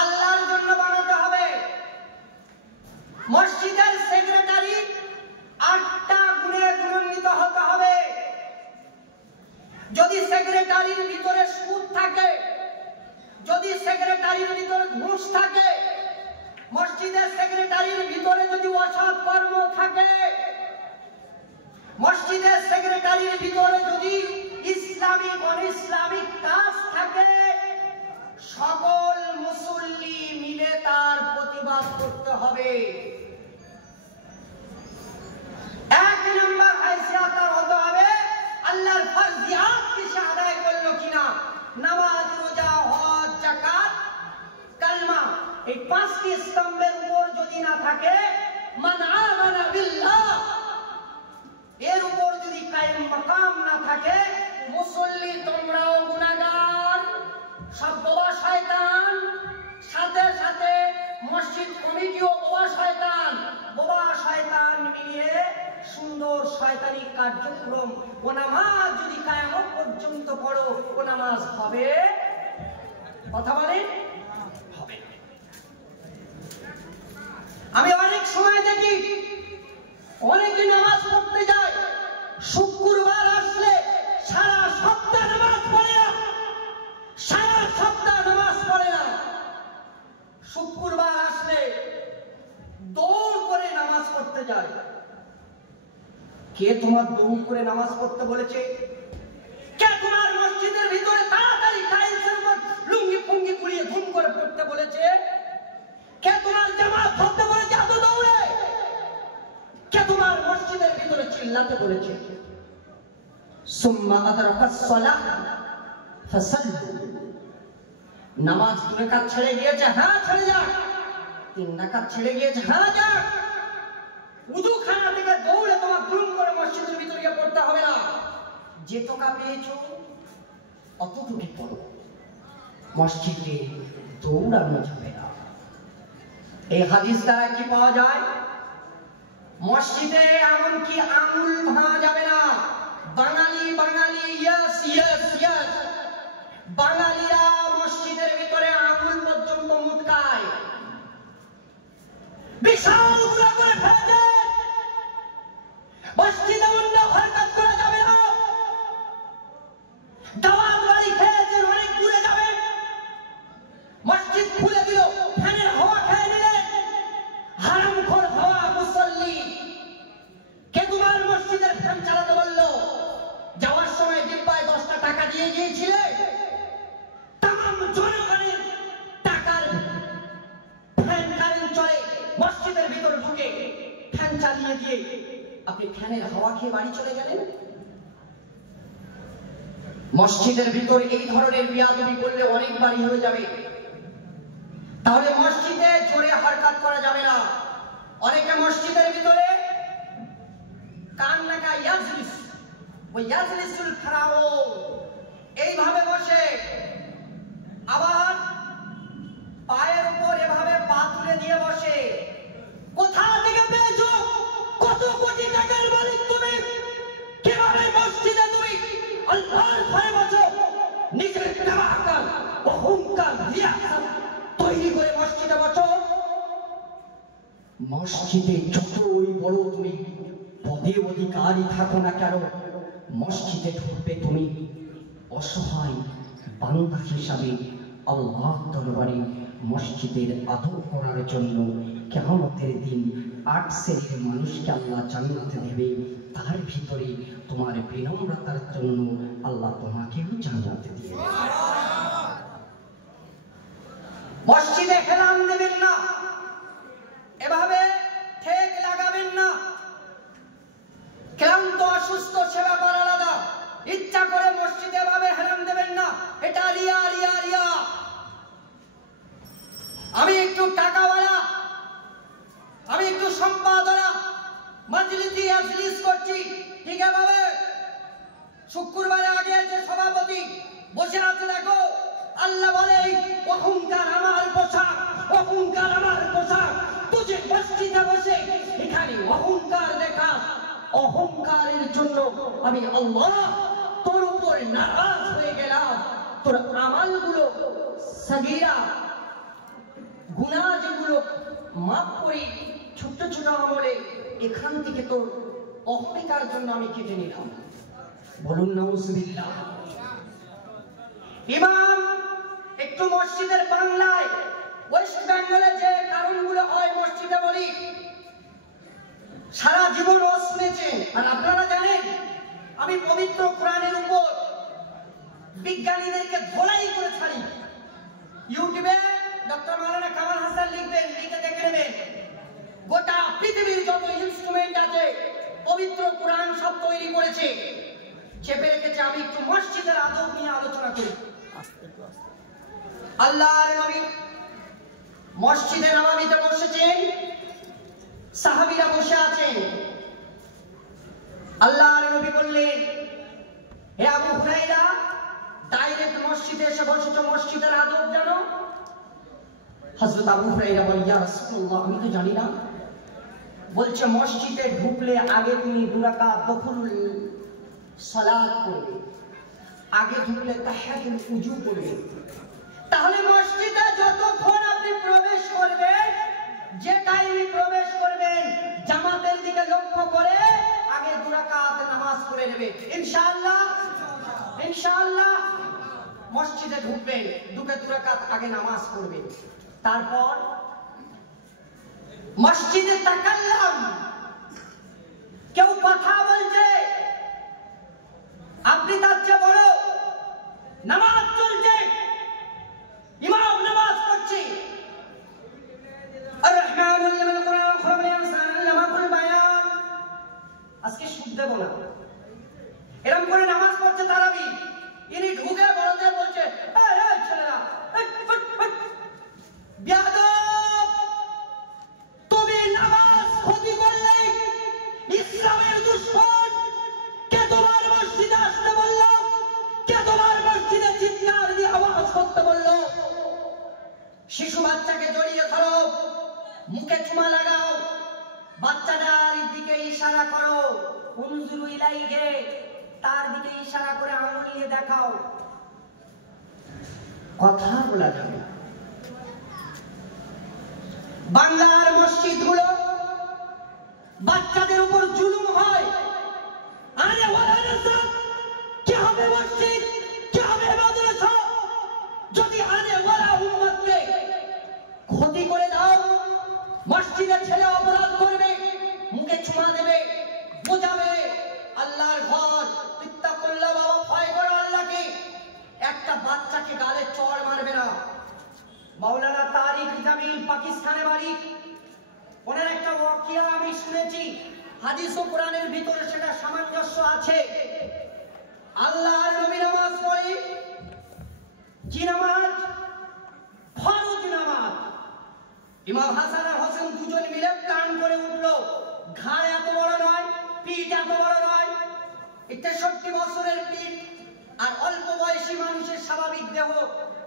আল্লাহর জন্য বানাতে হবে। মসজিদের সেক্রেটারি 8টা গুণে গুণান্বিত হতে হবে। যদি সেক্রেটারির ভিতরে সুদ থাকে, যদি সেক্রেটারির ভিতরে ঘুষ থাকে, মসজিদের সেক্রেটারির ভিতরে যদি অসৎ কর্ম থাকে, মসজিদের সেক্রেটারির ভিতরে যদি ইসলামিক অনিসলামিক কাজ থাকে, সকল মুসল্লি মিলে তার প্রতিবাদ করতে হবে। 1 নম্বর হাইসিয়াত তার হতে হবে আল্লাহর ফরজিয়াত কি সে আদায় করলো কিনা। নামাজ, রোজা, হজ, যাকাত, কালমা, এই 5টি স্তম্ভের উপর যদি না থাকে, মান আমানা বিল্লাহ, এর উপর যদি কায়েম মাকাম না থাকে, মুসল্লি তোমরাও গুনাহগার, সব বোবা শয়তান, সাথে সাথে মসজিদ কমিটিও বোবা শয়তান। বোবা শয়তান মিলিয়ে সুন্দর শয়তানি কার্যক্রম। ও নামাজ যদি কিয়ামত পর্যন্ত পড়ো, ও নামাজ হবে? কথা বলেন, হবে। আমি অনেক সময় দেখি অনেকে নামাজ পড়তে যায়, শুক্রবার আসলে সারা সপ্তাহ নামাজ পড়ে না, সারা সপ্তাহ নামাজ পড়ে না। শুক্রবার আসলে দৌড় করে নামাজ পড়তে যায়। কে তোমার দৌড় করে নামাজ পড়তে বলেছে? কে তোমার মসজিদের ভিতরে তাড়াতাড়ি টাইলসের উপর লুঙ্গি ফুঙ্গি চিল্লাতে বলেছে সুম্মা আদরাকাস সালাহ ফাসাল্লু, নামাজ 2 রাকাত ছেড়ে গিয়েছে, হ্যাঁ ছেড়ে যাক। 3 রাকাত ছেড়ে গিয়েছে, হ্যাঁ যাক। উযুখানা থেকে দৌড়ে তোমার দুম করে মসজিদের ভিতরে গিয়ে পড়তে হবে না, যে টাকা পেয়েছো অতটুকু পড়ো, মসজিদে দৌড়ানো যাবে না। এই হাদিস দ্বারা কি পাওয়া যায়? মসজিদে এমনকি আঙুল ভাঙা যাবে না। বাঙালি বাঙালি ইয়েস ইয়েস ইয়েস, বাঙালিরা মসজিদের ভিতরে আঙুল পর্যন্ত মুটকায়, বিশাল গুণা করে ফেলে। মসজিদে অন্য হরকত করা যাবে না। দাওয়াত বাড়ি খেয়েছেন, অনেক দূরে যাবেন, মসজিদ খুলে দিল, ফ্যানের হাওয়া খেয়ে নিলেন, হারামখোর হাওয়া মুসল্লি। কে তোমার মসজিদের ফ্যান চালাতে বললো? যাওয়ার সময় ডিব্বায় 10টা টাকা দিয়ে গিয়েছিলে, তামাম জনগণের টাকার ফ্যান কারেন্ট চলে, মসজিদের ভিতরে ঢুকে ফ্যান চালিয়ে দিয়ে আপনি ফ্যানের হাওয়া খেয়ে বাড়ি চলে গেলেন। মসজিদের ভিতর এই ধরনের বিয়াদবি করলে অনেক বাড়ি হয়ে যাবে। তাহলে মসজিদে জোরে হরকত করা যাবে না। অনেকে মসজিদের ভিতরে কান্নাকা ইয়াজলিস, ওই ইয়াজলিসুল খারাও এইভাবে বসে, আবার পায়ের উপর এভাবে পা তুলে দিয়ে বসে। কোথা থেকে পেয়েছো? কত কোটি টাকার মালিক তুমি? কিভাবে মসজিদে তুমি আল্লাহর ঘরে বসো? নিজের তাওয়াক্কুল, অহংকার, রিয়াসাত তৈরি করে মসজিদে বসো। মসজিদে যতই বড় তুমি পদে অধিকারী থাকো না কেন, মসজিদে ঢুকবে তুমি অসহায় বান্দা হিসাবে আল্লাহর দরবারে মসজিদের আদর করার জন্য। কিয়ামতের দিন 8 শ্রেণীর মানুষকে আল্লাহ জান্নাতে দেবে, তার ভিতরে তোমার বিনম্রতার জন্য আল্লাহ তোমাকেও জান্নাতে দিবে। মসজিদে হেলান দেবেন না, এভাবে ঠেক লাগাবেন না। ক্লান্ত অসুস্থ সেবা করা আলাদা, ইচ্ছা করে মসজিদে এভাবে হেলান দেবেন না, এটা রিয়া রিয়া রিয়া। আমি একটু টাকাওয়ালা, আমি একটু সম্পাদনা, মজলিসি আজলিস করছি, ঠিক আছে? শুক্রবারে আগে যে সভাপতি বসে আছে দেখো, আল্লাহ বলে অহংকার আমার পোশাক, অহংকার আমার পোশাক। তুই মসজিদে বসে এখানে অহংকার দেখা, অহংকারের জন্য আমি আল্লাহ তোর উপর নারাজ হয়ে গেলাম। তোর আমালগুলো সগীরা গুনাহ যেগুলো মাফ করি, ছোট ছোট আমলে এখান থেকে তোর অহংকার জন্য আমি কেটে নিলাম। বলুন নাউজুবিল্লাহ। ইমাম একটু মসজিদের বাংলায়, ওয়েস্ট বেঙ্গলে যে কারণগুলো হয় মসজিদে বলি, সারা জীবন শুনেছেন। আর আপনারা জানেন আমি পবিত্র কোরআনের উপর বিজ্ঞানীদেরকে ধোলাই করে ছাড়ি। ইউটিউবে ডক্টর মাওলানা কামাল হাসান লিখবেন, লিখে দেখে নেবেন, গোটা পৃথিবীর যত ইনস্ট্রুমেন্ট আছে পবিত্র কোরআন সব তৈরি করেছে, চেপে রেখেছে। আমি একটু মসজিদের আদব নিয়ে আলোচনা করি। আল্লাহর নবী মসজিদে নববীতে বসেছেন, সাহাবীরা বসে আছেন। আল্লাহর নবী বললেন, হে আবু হুরায়রা, ডাইরেক্ট মসজিদে এসে বসেছো, মসজিদের আদব জানো? হযরত আবু হুরায়রা বলেন, ইয়া রাসূলুল্লাহ, আমি তো জানি না। বলছে মসজিদে ঢুকলে আগে তুমি 2 রাকাত দখলুল সালাত করবে, আগে ঢুকলে তাহিয়াতুল উযু করবে। তাহলে মসজিদে যতক্ষণ আপনি প্রবেশ করবেন, যে টাইমে প্রবেশ করবেন, জামাতের দিকে লক্ষ্য করে আগে 2 রাকাত নামাজ পড়ে নেবে ইনশাআল্লাহ। ইনশাআল্লাহ মসজিদে ঢুকবেন, ঢুকে 2 রাকাত আগে নামাজ পড়বেন। তারপর মসজিদে তাকাল্লাম, কেউ কথা বলছে, আপনি তার চেয়ে বড়, নামাজ চলছে, ইমাম নামাজ পড়ছে। আর রহমানুল লিল কোরআন খরাবাল ইনসান লামাকুল বায়ান। আজকে শুদ্ধ শিশু বাচ্চাকে জড়িয়ে ধরো, মুখে চুমা লাগাও, বাচ্চাটার দিকে ইশারা করো, উনজুরু ইলাইহি, তার দিকে ইশারা করে আঙুল নিয়ে দেখাও, কথা বলা যাবে। বাংলার মসজিদগুলো বাচ্চাদের উপর জুলুম হয়। আরে ওয়ালা নাসাব কি হবে মসজিদ, কি হবে মাদ্রাসা, যদি আরে ওয়ালা উম্মতকে ক্ষতি করে দাও। মসজিদের ছেলে অপরাধ করবে, মুখে চুমা দেবে, বোঝাবে আল্লাহর ঘর, ইত্তাকুল্লাহ, বাবা ভয় করো আল্লাহকে। একটা বাচ্চাকে গালে চড় মারবে না। মাওলানা তারিক জামিল পাকিস্তানে বাড়ি, ওনার একটা ওয়াকিয়া আমি শুনেছি, হাদিস ও কোরআনের ভিতরে সেটা সামঞ্জস্য আছে। আল্লাহর নবী নামাজ পড়ে, কি নামাজ? ফরজ নামাজ। ইমাম হাসান আর হোসেন দুজন মিলে প্ল্যান করে উঠলো, ঘাড় এত বড় নয়, পিঠ এত বড় নয়, 63 বছরের পিঠ আর অল্প বয়সী মানুষের স্বাভাবিক দেহ,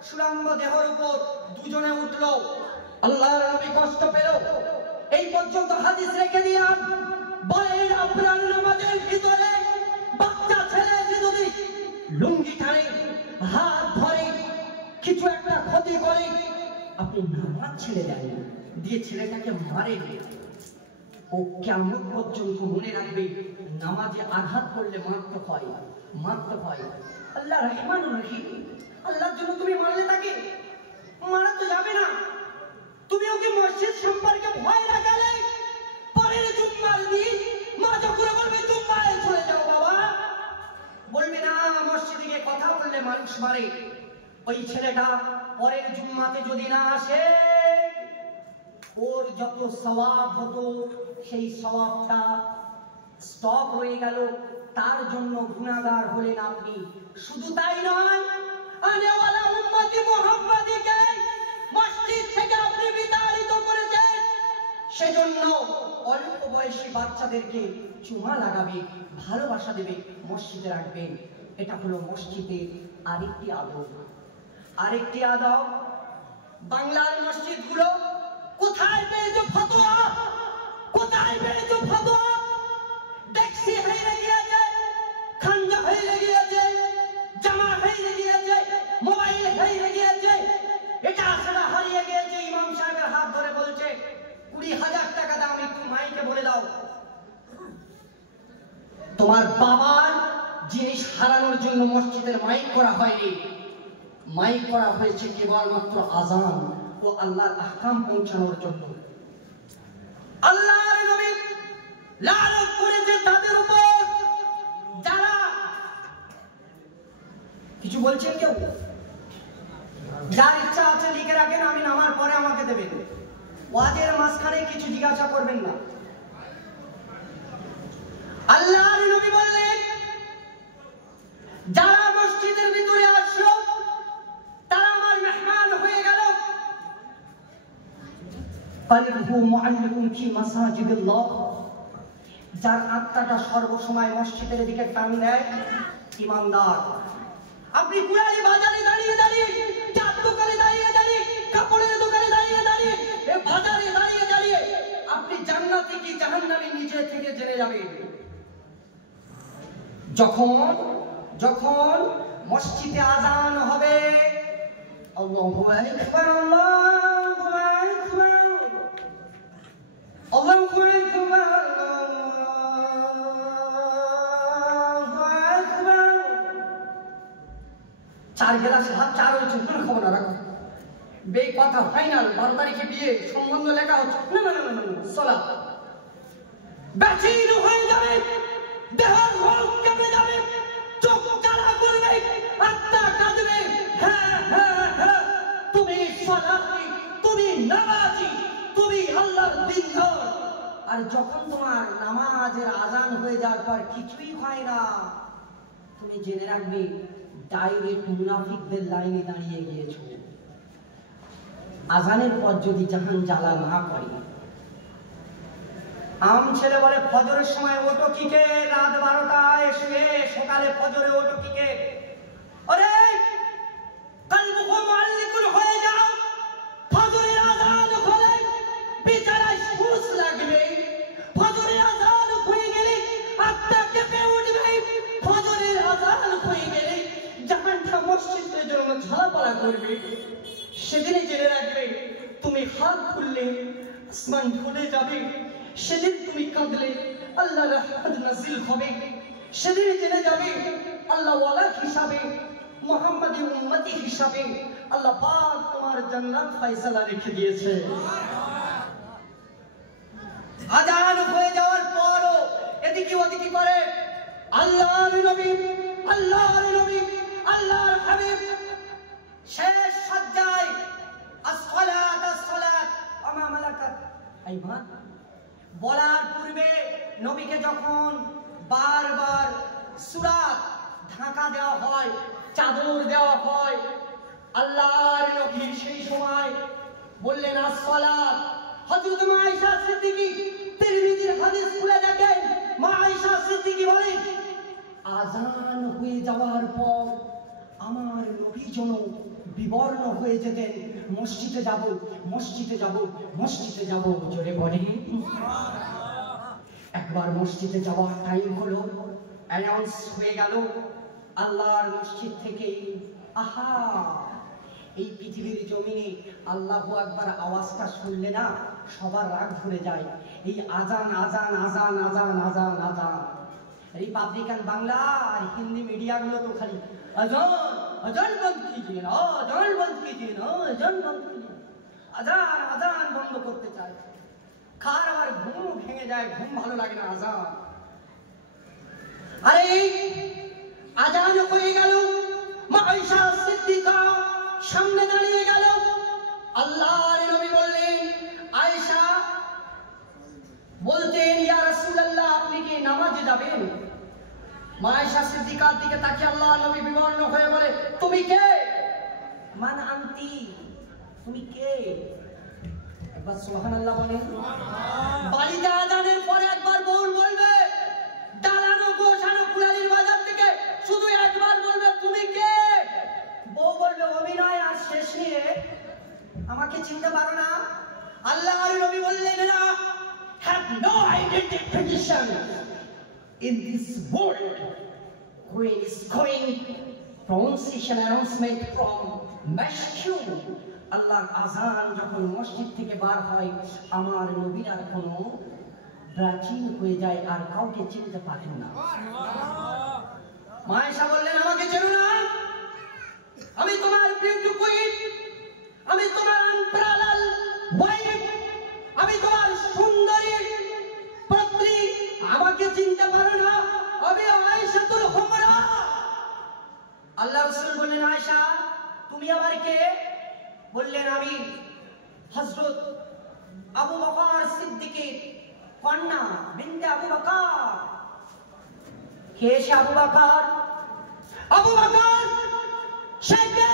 সুলম্ব দেহের উপর দুজনে উঠলো। আল্লাহর নবী কষ্ট পেল। এই পর্যন্ত হাদিস রেখে দিলাম। বলেন আপনার নামাজের ভিতরে বাচ্চা ছেলে যদি লুঙ্গি টানে, হাত ধরে, কিছু একটা ক্ষতি করে, আপনি নামাজ ছেড়ে দেন, দিয়ে ছেলেটাকে মারেন, ও কিয়ামত পর্যন্ত মনে রাখবে নামাজে আঘাত করলে মারতে হয়, মারতে হয়। আল্লাহ রহমান রহিম, আল্লাহর জন্য তুমি মারলে তাকে, মারা তো যাবে না। তুমি ওকে মসজিদ সম্পর্কে ভয় রাখালে, পরের জুম্মার দিন মা যখন বলবে জুম্মায় চলে যাও বাবা, বলবে না মসজিদে গিয়ে কথা বললে মানুষ মারে। ওই ছেলেটা পরের জুম্মাতে যদি না আসে, ওর যত সওয়াব হতো সেই সওয়াবটা স্টপ হয়ে গেল, তার জন্য গুনাহগার হলেন আপনি। শুধু তাই নয়, আনেওয়ালা উম্মতি মুহাম্মাদিকে মসজিদ থেকে আপনি বিতাড়িত করেছেন। সেজন্য অল্প বয়সী বাচ্চাদেরকে চুমা লাগাবে, ভালোবাসা দেবে, মসজিদে রাখবেন। এটা হলো মসজিদের আরেকটি আদব। আরেকটি আদব, বাংলার মসজিদগুলো কোথায় পেয়েছো ফতোয়া, কোথায় পেয়েছো ফতোয়া? ট্যাক্সি হয়ে গিয়েছে, খাঞ্জা হয়ে গিয়েছে, জামা হয়ে গিয়েছে, মোবাইল হয়ে গিয়েছে, এটা সেটা হারিয়ে গিয়েছে। ইমাম সাহেবের হাত ধরে বলছে 20,000 টাকা দাও, একটু মাইকে বলে দাও। তোমার বাবার জিনিস হারানোর জন্য মসজিদের মাইক করা হয়নি, মাইক করা হয়েছে কেবলমাত্র আজান ও আল্লাহর আহকাম পৌঁছানোর জন্য। আল্লাহর নবী লানত করেছে তাদের উপর যারা, কিছু বলছেন কেউ? যার ইচ্ছা আছে লিখে রাখেন, আমি নামার পরে আমাকে দেবেন। ওয়াজের মাঝখানে কিছু জিজ্ঞাসা করবেন না। আল্লাহর নবী বললেন, যারা মসজিদের ভিতরে আসলো তারা আমার মেহমান হয়ে গেল। কলবুহু মুআল্লিকুম ফি মাসাজিদিল্লাহ, যার আত্মাটা সর্বসময় মসজিদের দিকে টান দেয়, ঈমানদার। আপনি কুড়ালি বাজারে দাঁড়িয়ে দাঁড়িয়ে, চার দোকানে দাঁড়িয়ে দাঁড়িয়ে, কাপড়ের দোকানে দাঁড়িয়ে দাঁড়িয়ে, বাজারে দাঁড়িয়ে দাঁড়িয়ে আপনি জান্নাতি কি জাহান্নামী নিজে থেকে জেনে যাবেন। যখন যখন মসজিদে আজান হবে, আল্লাহু আকবার, আল্লাহু আকবার, আল্লাহু আকবার, আল্লাহু আকবার। 4 গ্লাস ভাত, 4 হয়েছে, কোনো খবর না রাখো। বে কথা ফাইনাল, 12 তারিখে বিয়ে, সম্বন্ধ লেখা হচ্ছে, না না না না না, সালাত ব্যাচিল হয়ে যাবে, দেহের রোগ কেঁপে যাবে, চোখ জ্বালা করবে, আত্মা কাঁদবে। হ্যাঁ হ্যাঁ হ্যাঁ, তুমি সালাতি, তুমি নামাজি, তুমি আল্লাহর দিনদার। আর যখন তোমার নামাজের আজান হয়ে যাওয়ার পর কিছুই হয় না, তুমি জেনে রাখবে ডাইরেক্ট মুনাফিকদের লাইনে দাঁড়িয়ে গিয়েছো। আজানের পর যদি জাহান জ্বালা না করে, আম ছেলে বলে ফজরের সময় ওটো কিকে, রাত 12টায় শুয়ে সকালে ফজরে ওটো কিকে। আরে কলবুহু মুআল্লিকুন হয়ে যাও, তারা করবে। সেদিনে জেনে রাখবে, তুমি হাত খুললে আসমান ঢলে যাবে, সেদিন তুমি কাঁদলে আল্লাহর রহমত নাজিল হবে। সেদিনে জেনে যাবে আল্লাহ ওয়ালা হিসাবে, মুহাম্মাদি উম্মতি হিসাবে আল্লাহ পাক তোমার জান্নাত ফয়সালা রেখে দিয়েছে। আজান হয়ে যাওয়ার পরও এদিকে ওদিকে করে আল্লাহর নবী, আল্লাহর নবী, আল্লাহর হাবিব শেষ সজ্জায় আসসালাত আসসালাত আমা মালাকাত আইমান বলার পূর্বে নবীকে যখন বারবার সুরাত ঢাকা দেওয়া হয়, চাদর দেওয়া হয়, আল্লাহর নবী সেই সময় বললেন আসসালাত। হযরত মা আয়েশা সিদ্দিকী তিরমিজির হাদিস খুলে দেখেন, মা আয়েশা সিদ্দিকী বলেন আযান হয়ে যাওয়ার পর আমার নবী যেন বিবর্ণ হয়ে যেতেন, মসজিদে যাব, মসজিদে যাব, মসজিদে যাব। জোরে বলেন। একবার মসজিদে যাওয়ার টাইম হলো, অ্যানাউন্স হয়ে গেল আল্লাহর মসজিদ থেকে। আহা, এই পৃথিবীর জমিনে আল্লাহু আকবার আওয়াজটা শুনলে না সবার রাগ ধরে যায়। এই আজান আজান আজান আজান আজান আজান, রিপাবলিকান বাংলা আর হিন্দি মিডিয়াগুলো তো খালি আজান আজান বন্ধ कीजिए না, আজান বন্ধ कीजिए না, আজান বন্ধ कीजिए, আজান আজান বন্ধ করতে চায়। কার আবার ঘুম ভেঙে যায়, ঘুম ভালো লাগে না আজান। আরে আজান হয়ে গেল, মা আয়েশা সিদ্দিকা সামনে দাঁড়িয়ে গেল। আল্লাহর নবী বললেন, আয়েশা বলতেন ইয়া রাসূলুল্লাহ আপনি কি নামাজে যাবেন? মা আয়েশা সিদ্দিকার দিকে তাকিয়ে আল্লাহর নবী বিবর্ণ হয়ে বলে, তুমি কে? মান আনতি, তুমি কে? একবার সুবহানাল্লাহ বলেন। বাড়িতে আজানের পরে একবার বউ বলবে, ডালানো গোছানো কুড়ালির বাজার থেকে শুধু একবার বলবে তুমি কে? বউ বলবে অভিনয় আর শেষ নিয়ে, আমাকে চিনতে পারো না? আল্লাহর নবী বললেন না, have no identification in this world when is going pronunciation announcement from masjid। আল্লাহর আজান যখন মসজিদ থেকে বার হয়, আমার নবীর আর কোনো প্রাচীন হয়ে যায়, আর কাউকে চিনতে পারেন না। মা আয়েশা বললেন আমাকে চেনো না? আমি তোমার বিউটি কুইন, আমি তোমার আনপ্যারালাল ওয়াইফ, আমি তোমার সুন্দরী পত্নী, আমাকে চিনতে পারো না? আমি আয়েশাতুল হুমরা। আল্লাহ রাসূল বললেন আয়েশা তুমি আবার কে? বললেন আমি হযরত আবু বকর সিদ্দিকের কন্যা, বিনতে আবু বকর। কে সে আবু বকর? আবু বকর শেখে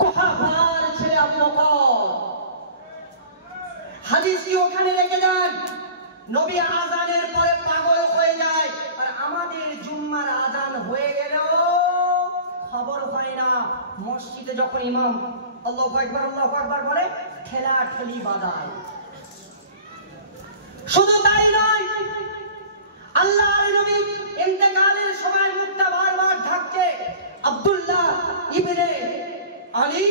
কুহাফার ছেলে আবু বকর। হাদিসটি ওখানে রেখে দেন। নবী আজানের পরে পাগল হয়ে যায়, আর আমাদের জুম্মার আজান হয়ে গেলেও খবর হয় না। মসজিদে যখন ইমাম আল্লাহু আকবার বলে, ঠেলা ঠেলি বাদায়। শুধু তাই নয়, আল্লাহর নবী ইন্তেকালের সময় মুখটা বারবার ঢাকছে। আব্দুল্লাহ ইবনে আলী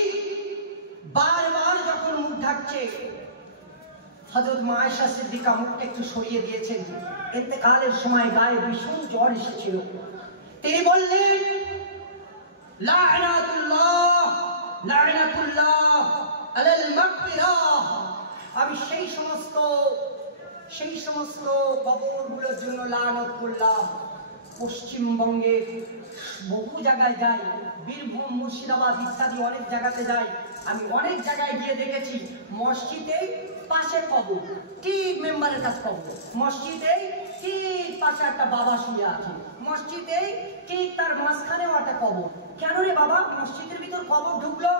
বারবার যখন মুখ ঢাকছে, হযরত মা আয়েশা সিদ্দিকা মুখটা একটু সরিয়ে দিয়েছেন। ইন্তেকালের সময় গায়ে ভীষণ জ্বর এসেছিল। তিনি বললেন লা'নাতুল্লাহ লা'নাতুল্লাহ আলাল মাগফিরাহ। আমি সেই সমস্ত কবরগুলোর জন্য লানত করলাম। পশ্চিমবঙ্গে বহু জায়গায় যাই, বীরভূম, মুর্শিদাবাদ ইত্যাদি অনেক জায়গাতে যাই। আমি অনেক জায়গায় গিয়ে দেখেছি মসজিদেই পাশে কবর, ঠিক মেম্বারের কাছে কবর, মসজিদেই ঠিক পাশে একটা বাবা শুয়ে আছে, মসজিদেই ঠিক তার মাঝখানেও একটা কবর। কেন রে বাবা মসজিদের ভিতর কবর ঢুকলো?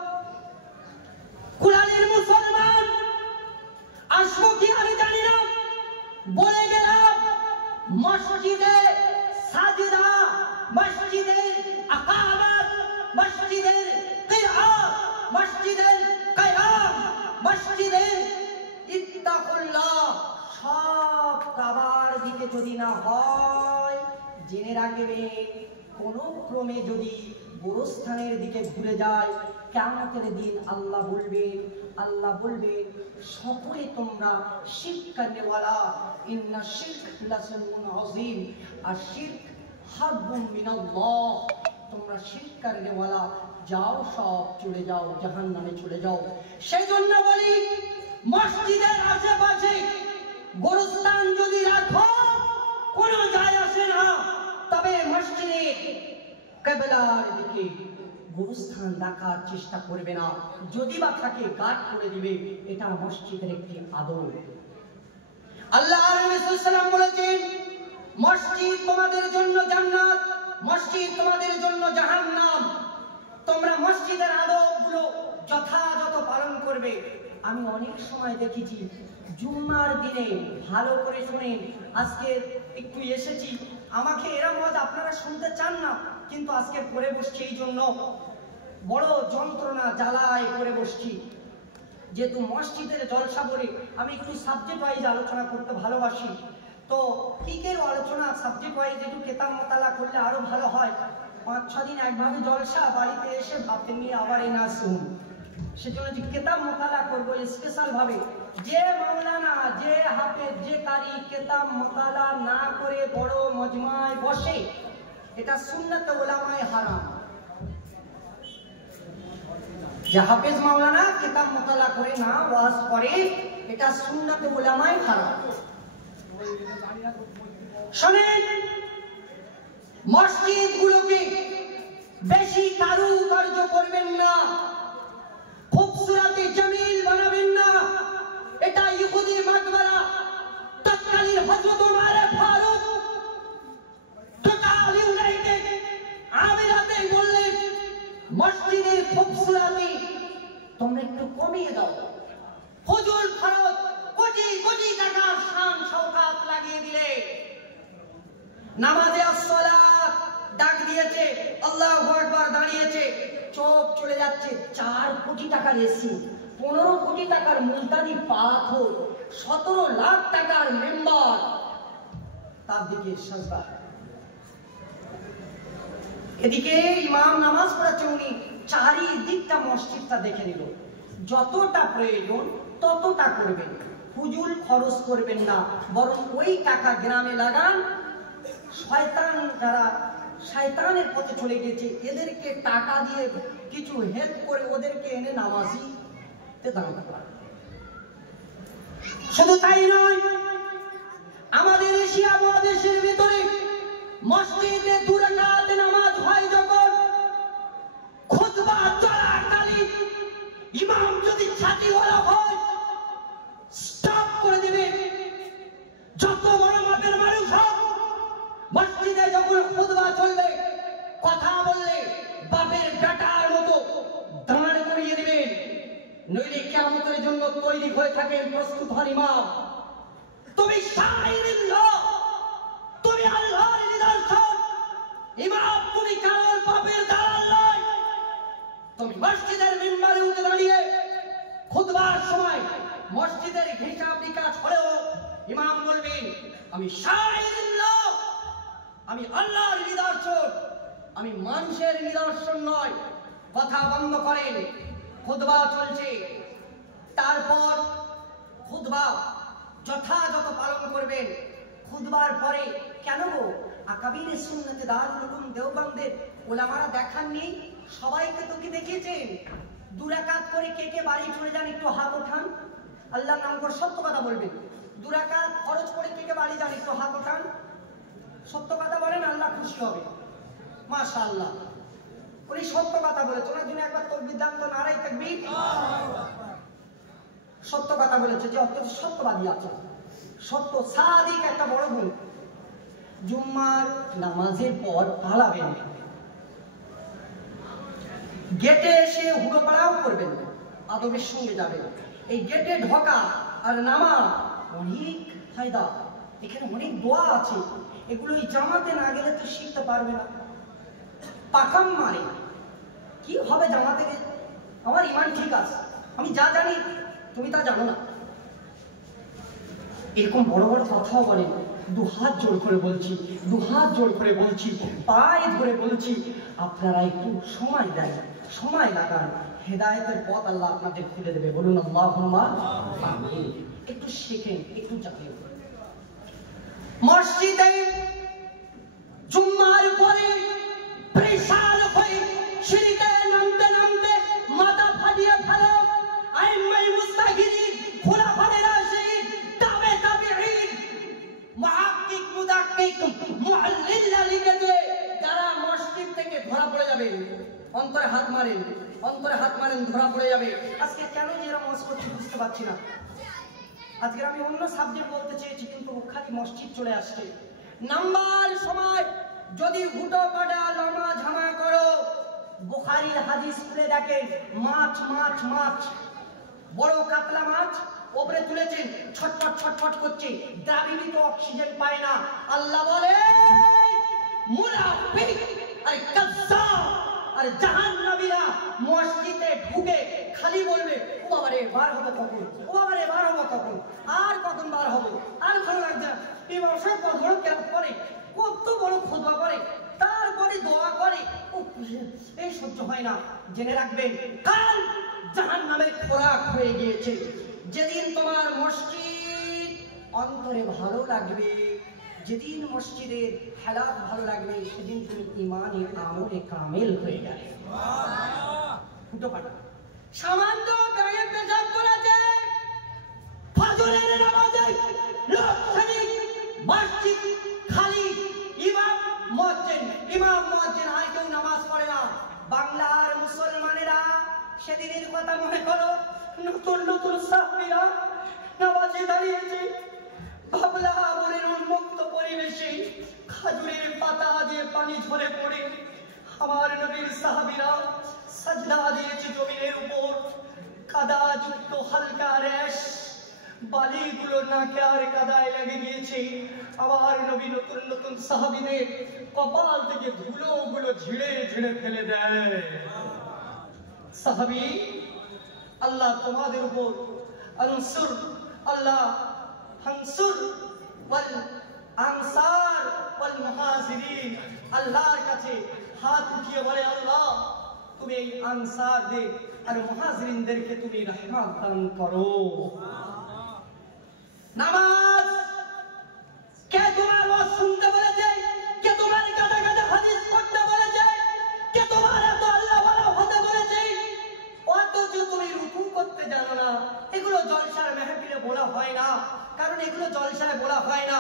কুরআনের মুসলমান আসবো কি আমি জানি না, বলে গেলাম মসজিদে সাজদা, মসজিদের আকামত, মসজিদের কিরাত, মসজিদের কিয়াম, মসজিদের ইত্তাকুল্লাহ সব কাবার দিকে যদি না হয়, জেনে রাখবে কোন ক্রমে যদি গোরস্থানের দিকে ঘুরে যায়, কিয়ামতের দিন আল্লাহ বলবেন সকলে তোমরা শিরক করনেওয়ালা, ইন্না শিরক লাযুলমুন আযীম, আর শিরক হারবুন মিনাল্লাহ, তোমরা শিরক করনেওয়ালা, যাও সব চলে যাও, জাহান্নামে চলে যাও। সেই জন্য বলি মসজিদের আশেপাশে গোরস্থান যদি রাখো কোনো যায় আসে না, তবে মসজিদের কিবলার দিকে গোরস্থান রাখার চেষ্টা করবে না, যদি বা থাকে গার্ড করে দিবে। এটা মসজিদের একটি আদব। আল্লাহ রাসূল সাল্লাল্লাহু আলাইহি ওয়াসাল্লাম বলেছেন, মসজিদ তোমাদের জন্য জান্নাত, মসজিদ তোমাদের জন্য জাহান্নাম। তোমরা মসজিদের আদবগুলো যথাযথ পালন করবে। আমি অনেক সময় দেখেছি জুম্মার দিনে, ভালো করে শুনেন, আজকে একটু এসেছি, আমাকে এরা মত আপনারা শুনতে চান না, কিন্তু আজকে করে বসছি, এই জন্য বড় যন্ত্রণা জ্বালায় করে বসছি। যেহেতু মসজিদের জলসা বলে আমি একটু সাবজেক্ট ওয়াইজ আলোচনা করতে ভালোবাসি, তো কিকের আলোচনা সাবজেক্ট ওয়াইজ একটু কেতাব মোতালা করলে আরো ভালো হয়। 5-6 দিন একভাবে জলসা, বাড়িতে এসে ভাবতে নিয়ে আবার এই না শুন, সেজন্য যে কেতাব মোতালা করবো স্পেশাল ভাবে। যে মাওলানা, যে হাফেজ, যে কারি কেতাব মোতালা না করে বড় মজমায় বসে, এটা সুন্নাত উলামায়ে হারাম। যে হাফেজ মাওলানা কেতাব মোতালা করে না ওয়াজ করে, এটা সুন্নাত উলামায়ে হারাম। শুনেন, মসজিদগুলোকে বেশি কারুকার্য করবেন না, খুবসুরতি জামিল বানাবেন না। এটা ইহুদি মাকবারা, তৎকালীন হযরত ওমর ফারুক টোটাল ইউনাইটেড আমিরাতে বললেন, মসজিদের খুবসুরতি তোমরা একটু কমিয়ে দাও। হুজুর খরচ কোটি কোটি টাকার শান শওকাত লাগিয়ে দিলে, নামাজে আসসালাত ডাক দিয়েছে, আল্লাহু আকবার দাঁড়িয়েছে, চোখ চলে যাচ্ছে 4 কোটি টাকার এসি, 15 কোটি টাকার মুলতানি পাথর, 17 লাখ টাকার মেম্বার, তার দিকে সাজদা। এদিকে ইমাম নামাজ পড়াচ্ছে, উনি চারিদিকটা মসজিদটা দেখে নিল, যতটা প্রয়োজন ততটা করবেন, ফুজুল খরচ করবেন না, বরং ওই টাকা গ্রামে লাগান। শয়তান যারা শয়তানের পথে চলে গেছে, এদেরকে টাকা দিয়ে কিছু হেল্প করে ওদেরকে এনে নামাজিতে দান করা। শুধু তাই নয়, আমাদের এশিয়া মহাদেশের ভিতরে মসজিদে 2 রাকাত নামাজ হয়, যখন খুতবা চলাকালীন ইমাম যদি ছাতিওয়ালা হয়, স্টপ করে দেবে। যত বড় মাপের মানুষ হোক, মসজিদে যখন খুতবা চলবে, কথা বললে বাপের বেটার মতো দাঁড় করিয়ে দিবেন, নইলে কিয়ামতের জন্য তৈরি হয়ে থাকেন, প্রস্তুত হন ইমাম। তুমি শাইরিল্লাহ, তুমি আল্লাহর নিদর্শন, ইমাম তুমি কারোর বাপের দালাল নয়। তুমি মসজিদের মিম্বারে উঠে দাঁড়িয়ে খুতবার সময় মসজিদের হিসাব নিকাশ হলেও ইমাম বলবেন, আমি শাইরিল্লাহ, আমি আল্লাহর নিদর্শন, আমি মানুষের নিদর্শন নয়। কথা বন্ধ করেন, খুতবা চলছে, তারপর খুতবা যথাযথ পালন করবেন। খুতবার পরে কেন গো, আকাবিরে সুন্নতে দারুল উলুম দেওবন্দের ওলামারা দেখাননি, সবাইকে তো কি দেখিয়েছেন, 2 রাকাত করে কে কে বাড়ি চলে যান, একটু হাত ওঠান, আল্লাহর নাম করে সত্য কথা বলবেন। 2 রাকাত খরচ করে কে কে বাড়ি যান, একটু হাত ওঠান, সত্য কথা বলেন, আল্লাহ খুশি হবে। মাশাআল্লাহ, উনি সত্য কথা বলেছে, ওনার জন্য একবার তাকবীর দান তো, নারায়ে তাকবীর। সত্য কথা বলেছে, যে অত্যন্ত সত্যবাদী আছে, সত্য সাদিক একটা বড় গুণ। জুম্মার নামাজের পর পালাবেন, গেটে এসে হুড়োপাড়াও করবেন না, আদবের সঙ্গে যাবেন। এই গেটে ঢোকা আর নামা অনেক ফায়দা, এখানে অনেক দোয়া আছে, এগুলো এই জামাতে না গেলে তো শিখতে পারবে না। পাকাম মারে কি হবে জামাতে গেলে, আমার ইমান ঠিক আছে, আমি যা জানি তুমি তা জানো না, এরকম বড় বড় কথাও বলেন। দুহাত জোর করে বলছি, দুহাত জোর করে বলছি, পায়ে ধরে বলছি, আপনারা একটু সময় দেন, সময় লাগান, হেদায়েতের পথ আল্লাহ আপনাদের খুলে দেবে। বলুন আল্লাহুম্মা আমিন। একটু শেখেন, একটু জানেন। মসজিদে জুম্মার পরে পরেশান হয়ে সিঁড়িতে নামতে নামতে মাথা ফাটিয়ে ফেলো আইম্মাই মুস্তাগিরিন, খুলাফায়ে রাশিদিন, তাবে তাবিঈন, মুহাক্কিক মুদাক্কিক মুআল্লিলরা লিখেছে, যারা মসজিদ থেকে ধরা পড়ে যাবে, অন্তরে হাত মারেন, অন্তরে হাত মারেন, ধরা পড়ে যাবে। আজকে কেন এরা মজ করছে বুঝতে পারছি না। আজকে আমি অন্য সাবজেক্ট বলতে চেয়েছি, কিন্তু খালি মসজিদ চলে আসছে। নাম্বার সময় যদি হুটো পাটা লম্বা ঝামা করো, বুখারীর হাদিস খুলে দেখেন, মাছ মাছ মাছ, বড় কাতলা মাছ ওপরে তুলেছেন, ছটফট ছটফট করছে, দ্রাবিত অক্সিজেন পায় না। আল্লাহ বলে মুনাফিক আর কাজ্জাব আর জাহান্নামীরা মসজিদে ঢুকে খালি বলবে, ও বাবা রে বার হবে কখন, ও বাবা রে বার হবে কখন, আর কখন বার হবে, আর ভালো লাগছে না। ইমাম সাহেব কত বড় কেরাত করে, কত বড় খুতবা করে, তারপরে দোয়া করে, এই সহ্য হয় না। জেনে রাখবেন, কাল জাহান্নামের খোরাক হয়ে গিয়েছে। যেদিন তোমার মসজিদ অন্তরে ভালো লাগবে, যেদিন মসজিদের হালাত ভালো লাগবে, সেদিন তুমি ইমানে আমলে কামেল হয়ে গেলে। ফুটো পাটা সামান্য গায়ে পেশাব করেছে, ফজরের নামাজে লোক খালি, মসজিদ খালি, ইমাম মুয়াজ্জিন আর কেউ নামাজ পড়ে না। বাংলার মুসলমানেরা সেদিনের কথা মনে করো, নতুন নতুন সাহাবীরা নামাজে দাঁড়িয়েছে, বাবলা বনের উন্মুক্ত পরিবেশে খাজুরের পাতা দিয়ে পানি ঝরে পড়ে আমার নবীর সাহাবীরা সাজদা দিয়েছে জমিনের উপর। কাদা যুক্ত হালকা রেশ, বালিগুলো নাকে আর কাদায় লেগে গিয়েছে। আমার নবী নতুন নতুন সাহাবীদের কপাল থেকে ধুলোগুলো ঝিড়ে ঝিড়ে ফেলে দেয়। সাহাবী, আল্লাহ তোমাদের উপর আনসুর, আল্লাহ হানসুর ওয়াল আনসার ওয়াল মুহাজিরিন, আল্লাহর কাছে হাত উঠিয়ে বলে, আল্লাহ তুমি এই আনসারদের আর মুহাজিরিনদেরকে তুমি রহমত দান করো। নামাজ কে তোমার ওয়াজ শুনতে বলেছে, কে তোমার গাদা গাদা হাদিস পড়তে বলেছে, কে তোমার এত আল্লাহ ওয়ালা হতে বলেছে, অথচ তুমি রুকু করতে জানো না। এগুলো জলসার মেহফিলে বলা হয় না, কারণ এগুলো জলসায় বলা হয় না।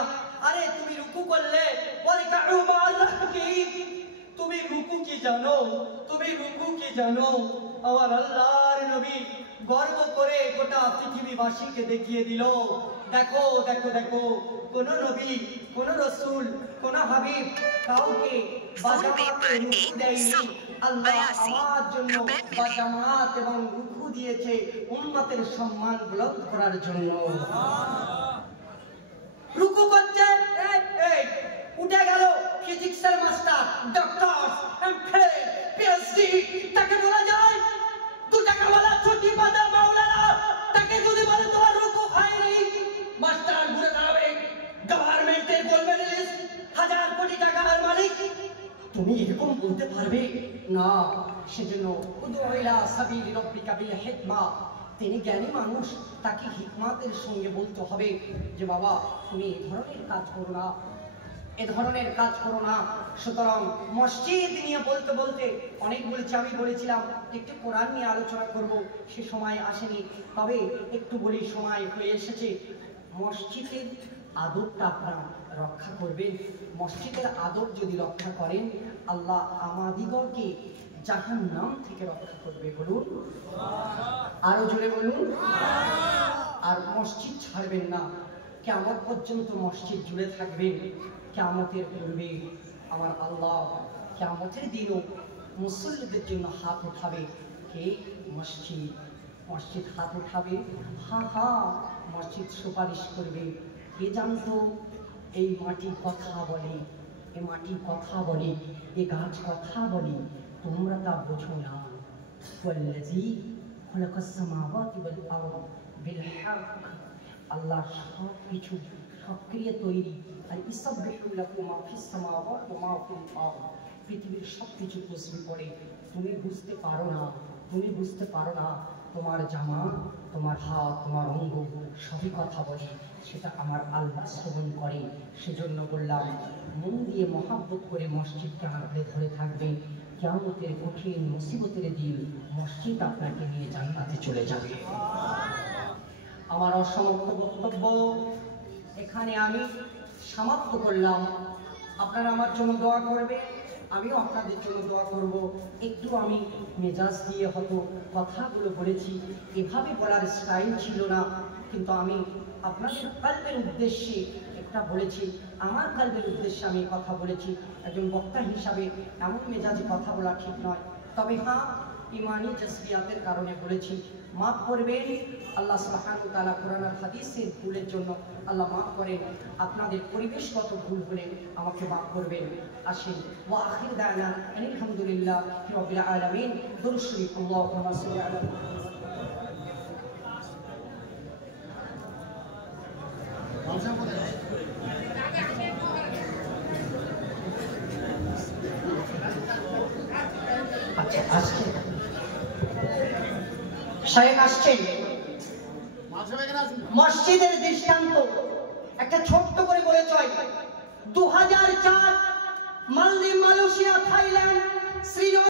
আরে তুমি রুকু করলে ওয়ারকাউ মা'আল রাকিব, তুমি রুকু কি জানো, তুমি রুকু কি জানো? আমার আল্লাহর নবী গর্ব করে গোটা পৃথিবীবাসীকে দেখিয়ে দিল, দেখো দেখো দেখো, কোন নবী, কোন রাসূল, কোন হাবিব কাউকে বাজামাতে রুকু দেয়নি। আল্লাহ আমার জন্য বাজামাত এবং রুকু দিয়েছে উম্মতের সম্মান বুলন্দ করার জন্য। রুকু করছে, এই উঠে গেল ফিজিক্সের মাস্টার, ডক্টর, এমফিল, পিএইচডি, তাকে বলা যায় 2 টাকা वाला ছুটি পাতা মাওলানা, তাকে যদি বলে তোমার রুকু হয়নি, মাস্টার ঘুরে দাঁড়াবে, গভর্নমেন্টের গোল্ড মেডেলিস্ট, 1000 কোটি টাকার মালিক, তুমি এরকম বলতে পারবে না। সেজন্য উদু ইলা সাবিলি রাব্বিকা বিল হিকমা, তিনি জ্ঞানী মানুষ, তাকে হিকমতের সঙ্গে বলতে হবে যে বাবা তুমি এই ধরনের কাজ করো না, এ ধরনের কাজ করো না। সুতরাং মসজিদ নিয়ে বলতে বলতে অনেক বলেছি। আমি বলেছিলাম একটু কোরআন নিয়ে আলোচনা করব, সে সময় আসেনি, তবে একটু বলি সময় হয়ে এসেছে। মসজিদের আদবটা আপনারা রক্ষা করবেন। মসজিদের আদব যদি রক্ষা করেন, আল্লাহ আমাদিগকে জাহান্নাম থেকে রক্ষা করবে। বলুন আরো জোরে বলুন। আর মসজিদ ছাড়বেন না, কিয়ামত পর্যন্ত মসজিদ জুড়ে থাকবেন। কিয়ামতের পূর্বে আমার আল্লাহ কিয়ামতের দিনও মুসল্লিদের জন্য হাত উঠাবে। কে? মসজিদ। মসজিদ হাত উঠাবে, হা হা, মসজিদ সুপারিশ করবে। কে জানতো এই মাটি কথা বলে, এ মাটি কথা বলে, এ গাছ কথা বলে, তোমরা তা বোঝো না। ওয়াল্লাযী খালাকাস সামাওয়াতি ওয়াল আরদ বিল হক, আল্লাহ সব কিছু সক্রিয় তৈরি। আর ইসাববিহু লাহু মা ফিস সামাওয়াতি ওয়া মা ফিল আরদ, পৃথিবীর সবকিছু তসবিহ পড়ে। তুমি বুঝতে পারো না, তুমি বুঝতে পারো না, তোমার জামা, তোমার হাত, তোমার অঙ্গ সবই কথা বলে, সেটা আমার আল্লাহ শ্রবণ করে। সেজন্য বললাম, মন দিয়ে মহাব্বত করে মসজিদকে আঁকড়ে ধরে থাকবে। কিয়ামতের কঠিন মুসিবতের দিন মসজিদ আপনাকে নিয়ে জান্নাতে চলে যাবে। আমার অসমাপ্ত বক্তব্য এখানে আমি সমাপ্ত করলাম। আপনারা আমার জন্য দোয়া করবে, আমিও আপনাদের জন্য দোয়া করব। একটু আমি মেজাজ দিয়ে হয়তো কথাগুলো বলেছি, এভাবে বলার স্টাইল ছিল না, কিন্তু আমি আপনাদের কালবের উদ্দেশ্যে একটা বলেছি, আমার কালবের উদ্দেশ্যে আমি কথা বলেছি। একজন বক্তা হিসাবে এমন মেজাজে কথা বলা ঠিক নয়, তবে হ্যাঁ, ইমানি জসবিয়াতের কারণে বলেছি। মাফ করবেন, আল্লাহ সুবহানাহু ওয়া তাআলা কোরআন আর হাদিসের ভুলের জন্য আল্লাহ মাফ করেন। আপনাদের পরিবেশগত ভুল হলে আমাকে মাফ করবেন। আসেন, ওয়া আখির দাওয়ানা আলহামদুলিল্লাহি রাব্বিল আলামিন। দুরূদ শরীফ, আল্লাহুম্মা সাল্লি আলা আচ্ছা আসছে শায়েখ আসছেন। মসজিদের দৃষ্টান্ত একটা ছোট্ট করে বলে চয়। 2004 মালদ্বীপ, মালয়েশিয়া, থাইল্যান্ড, শ্রীলঙ্কা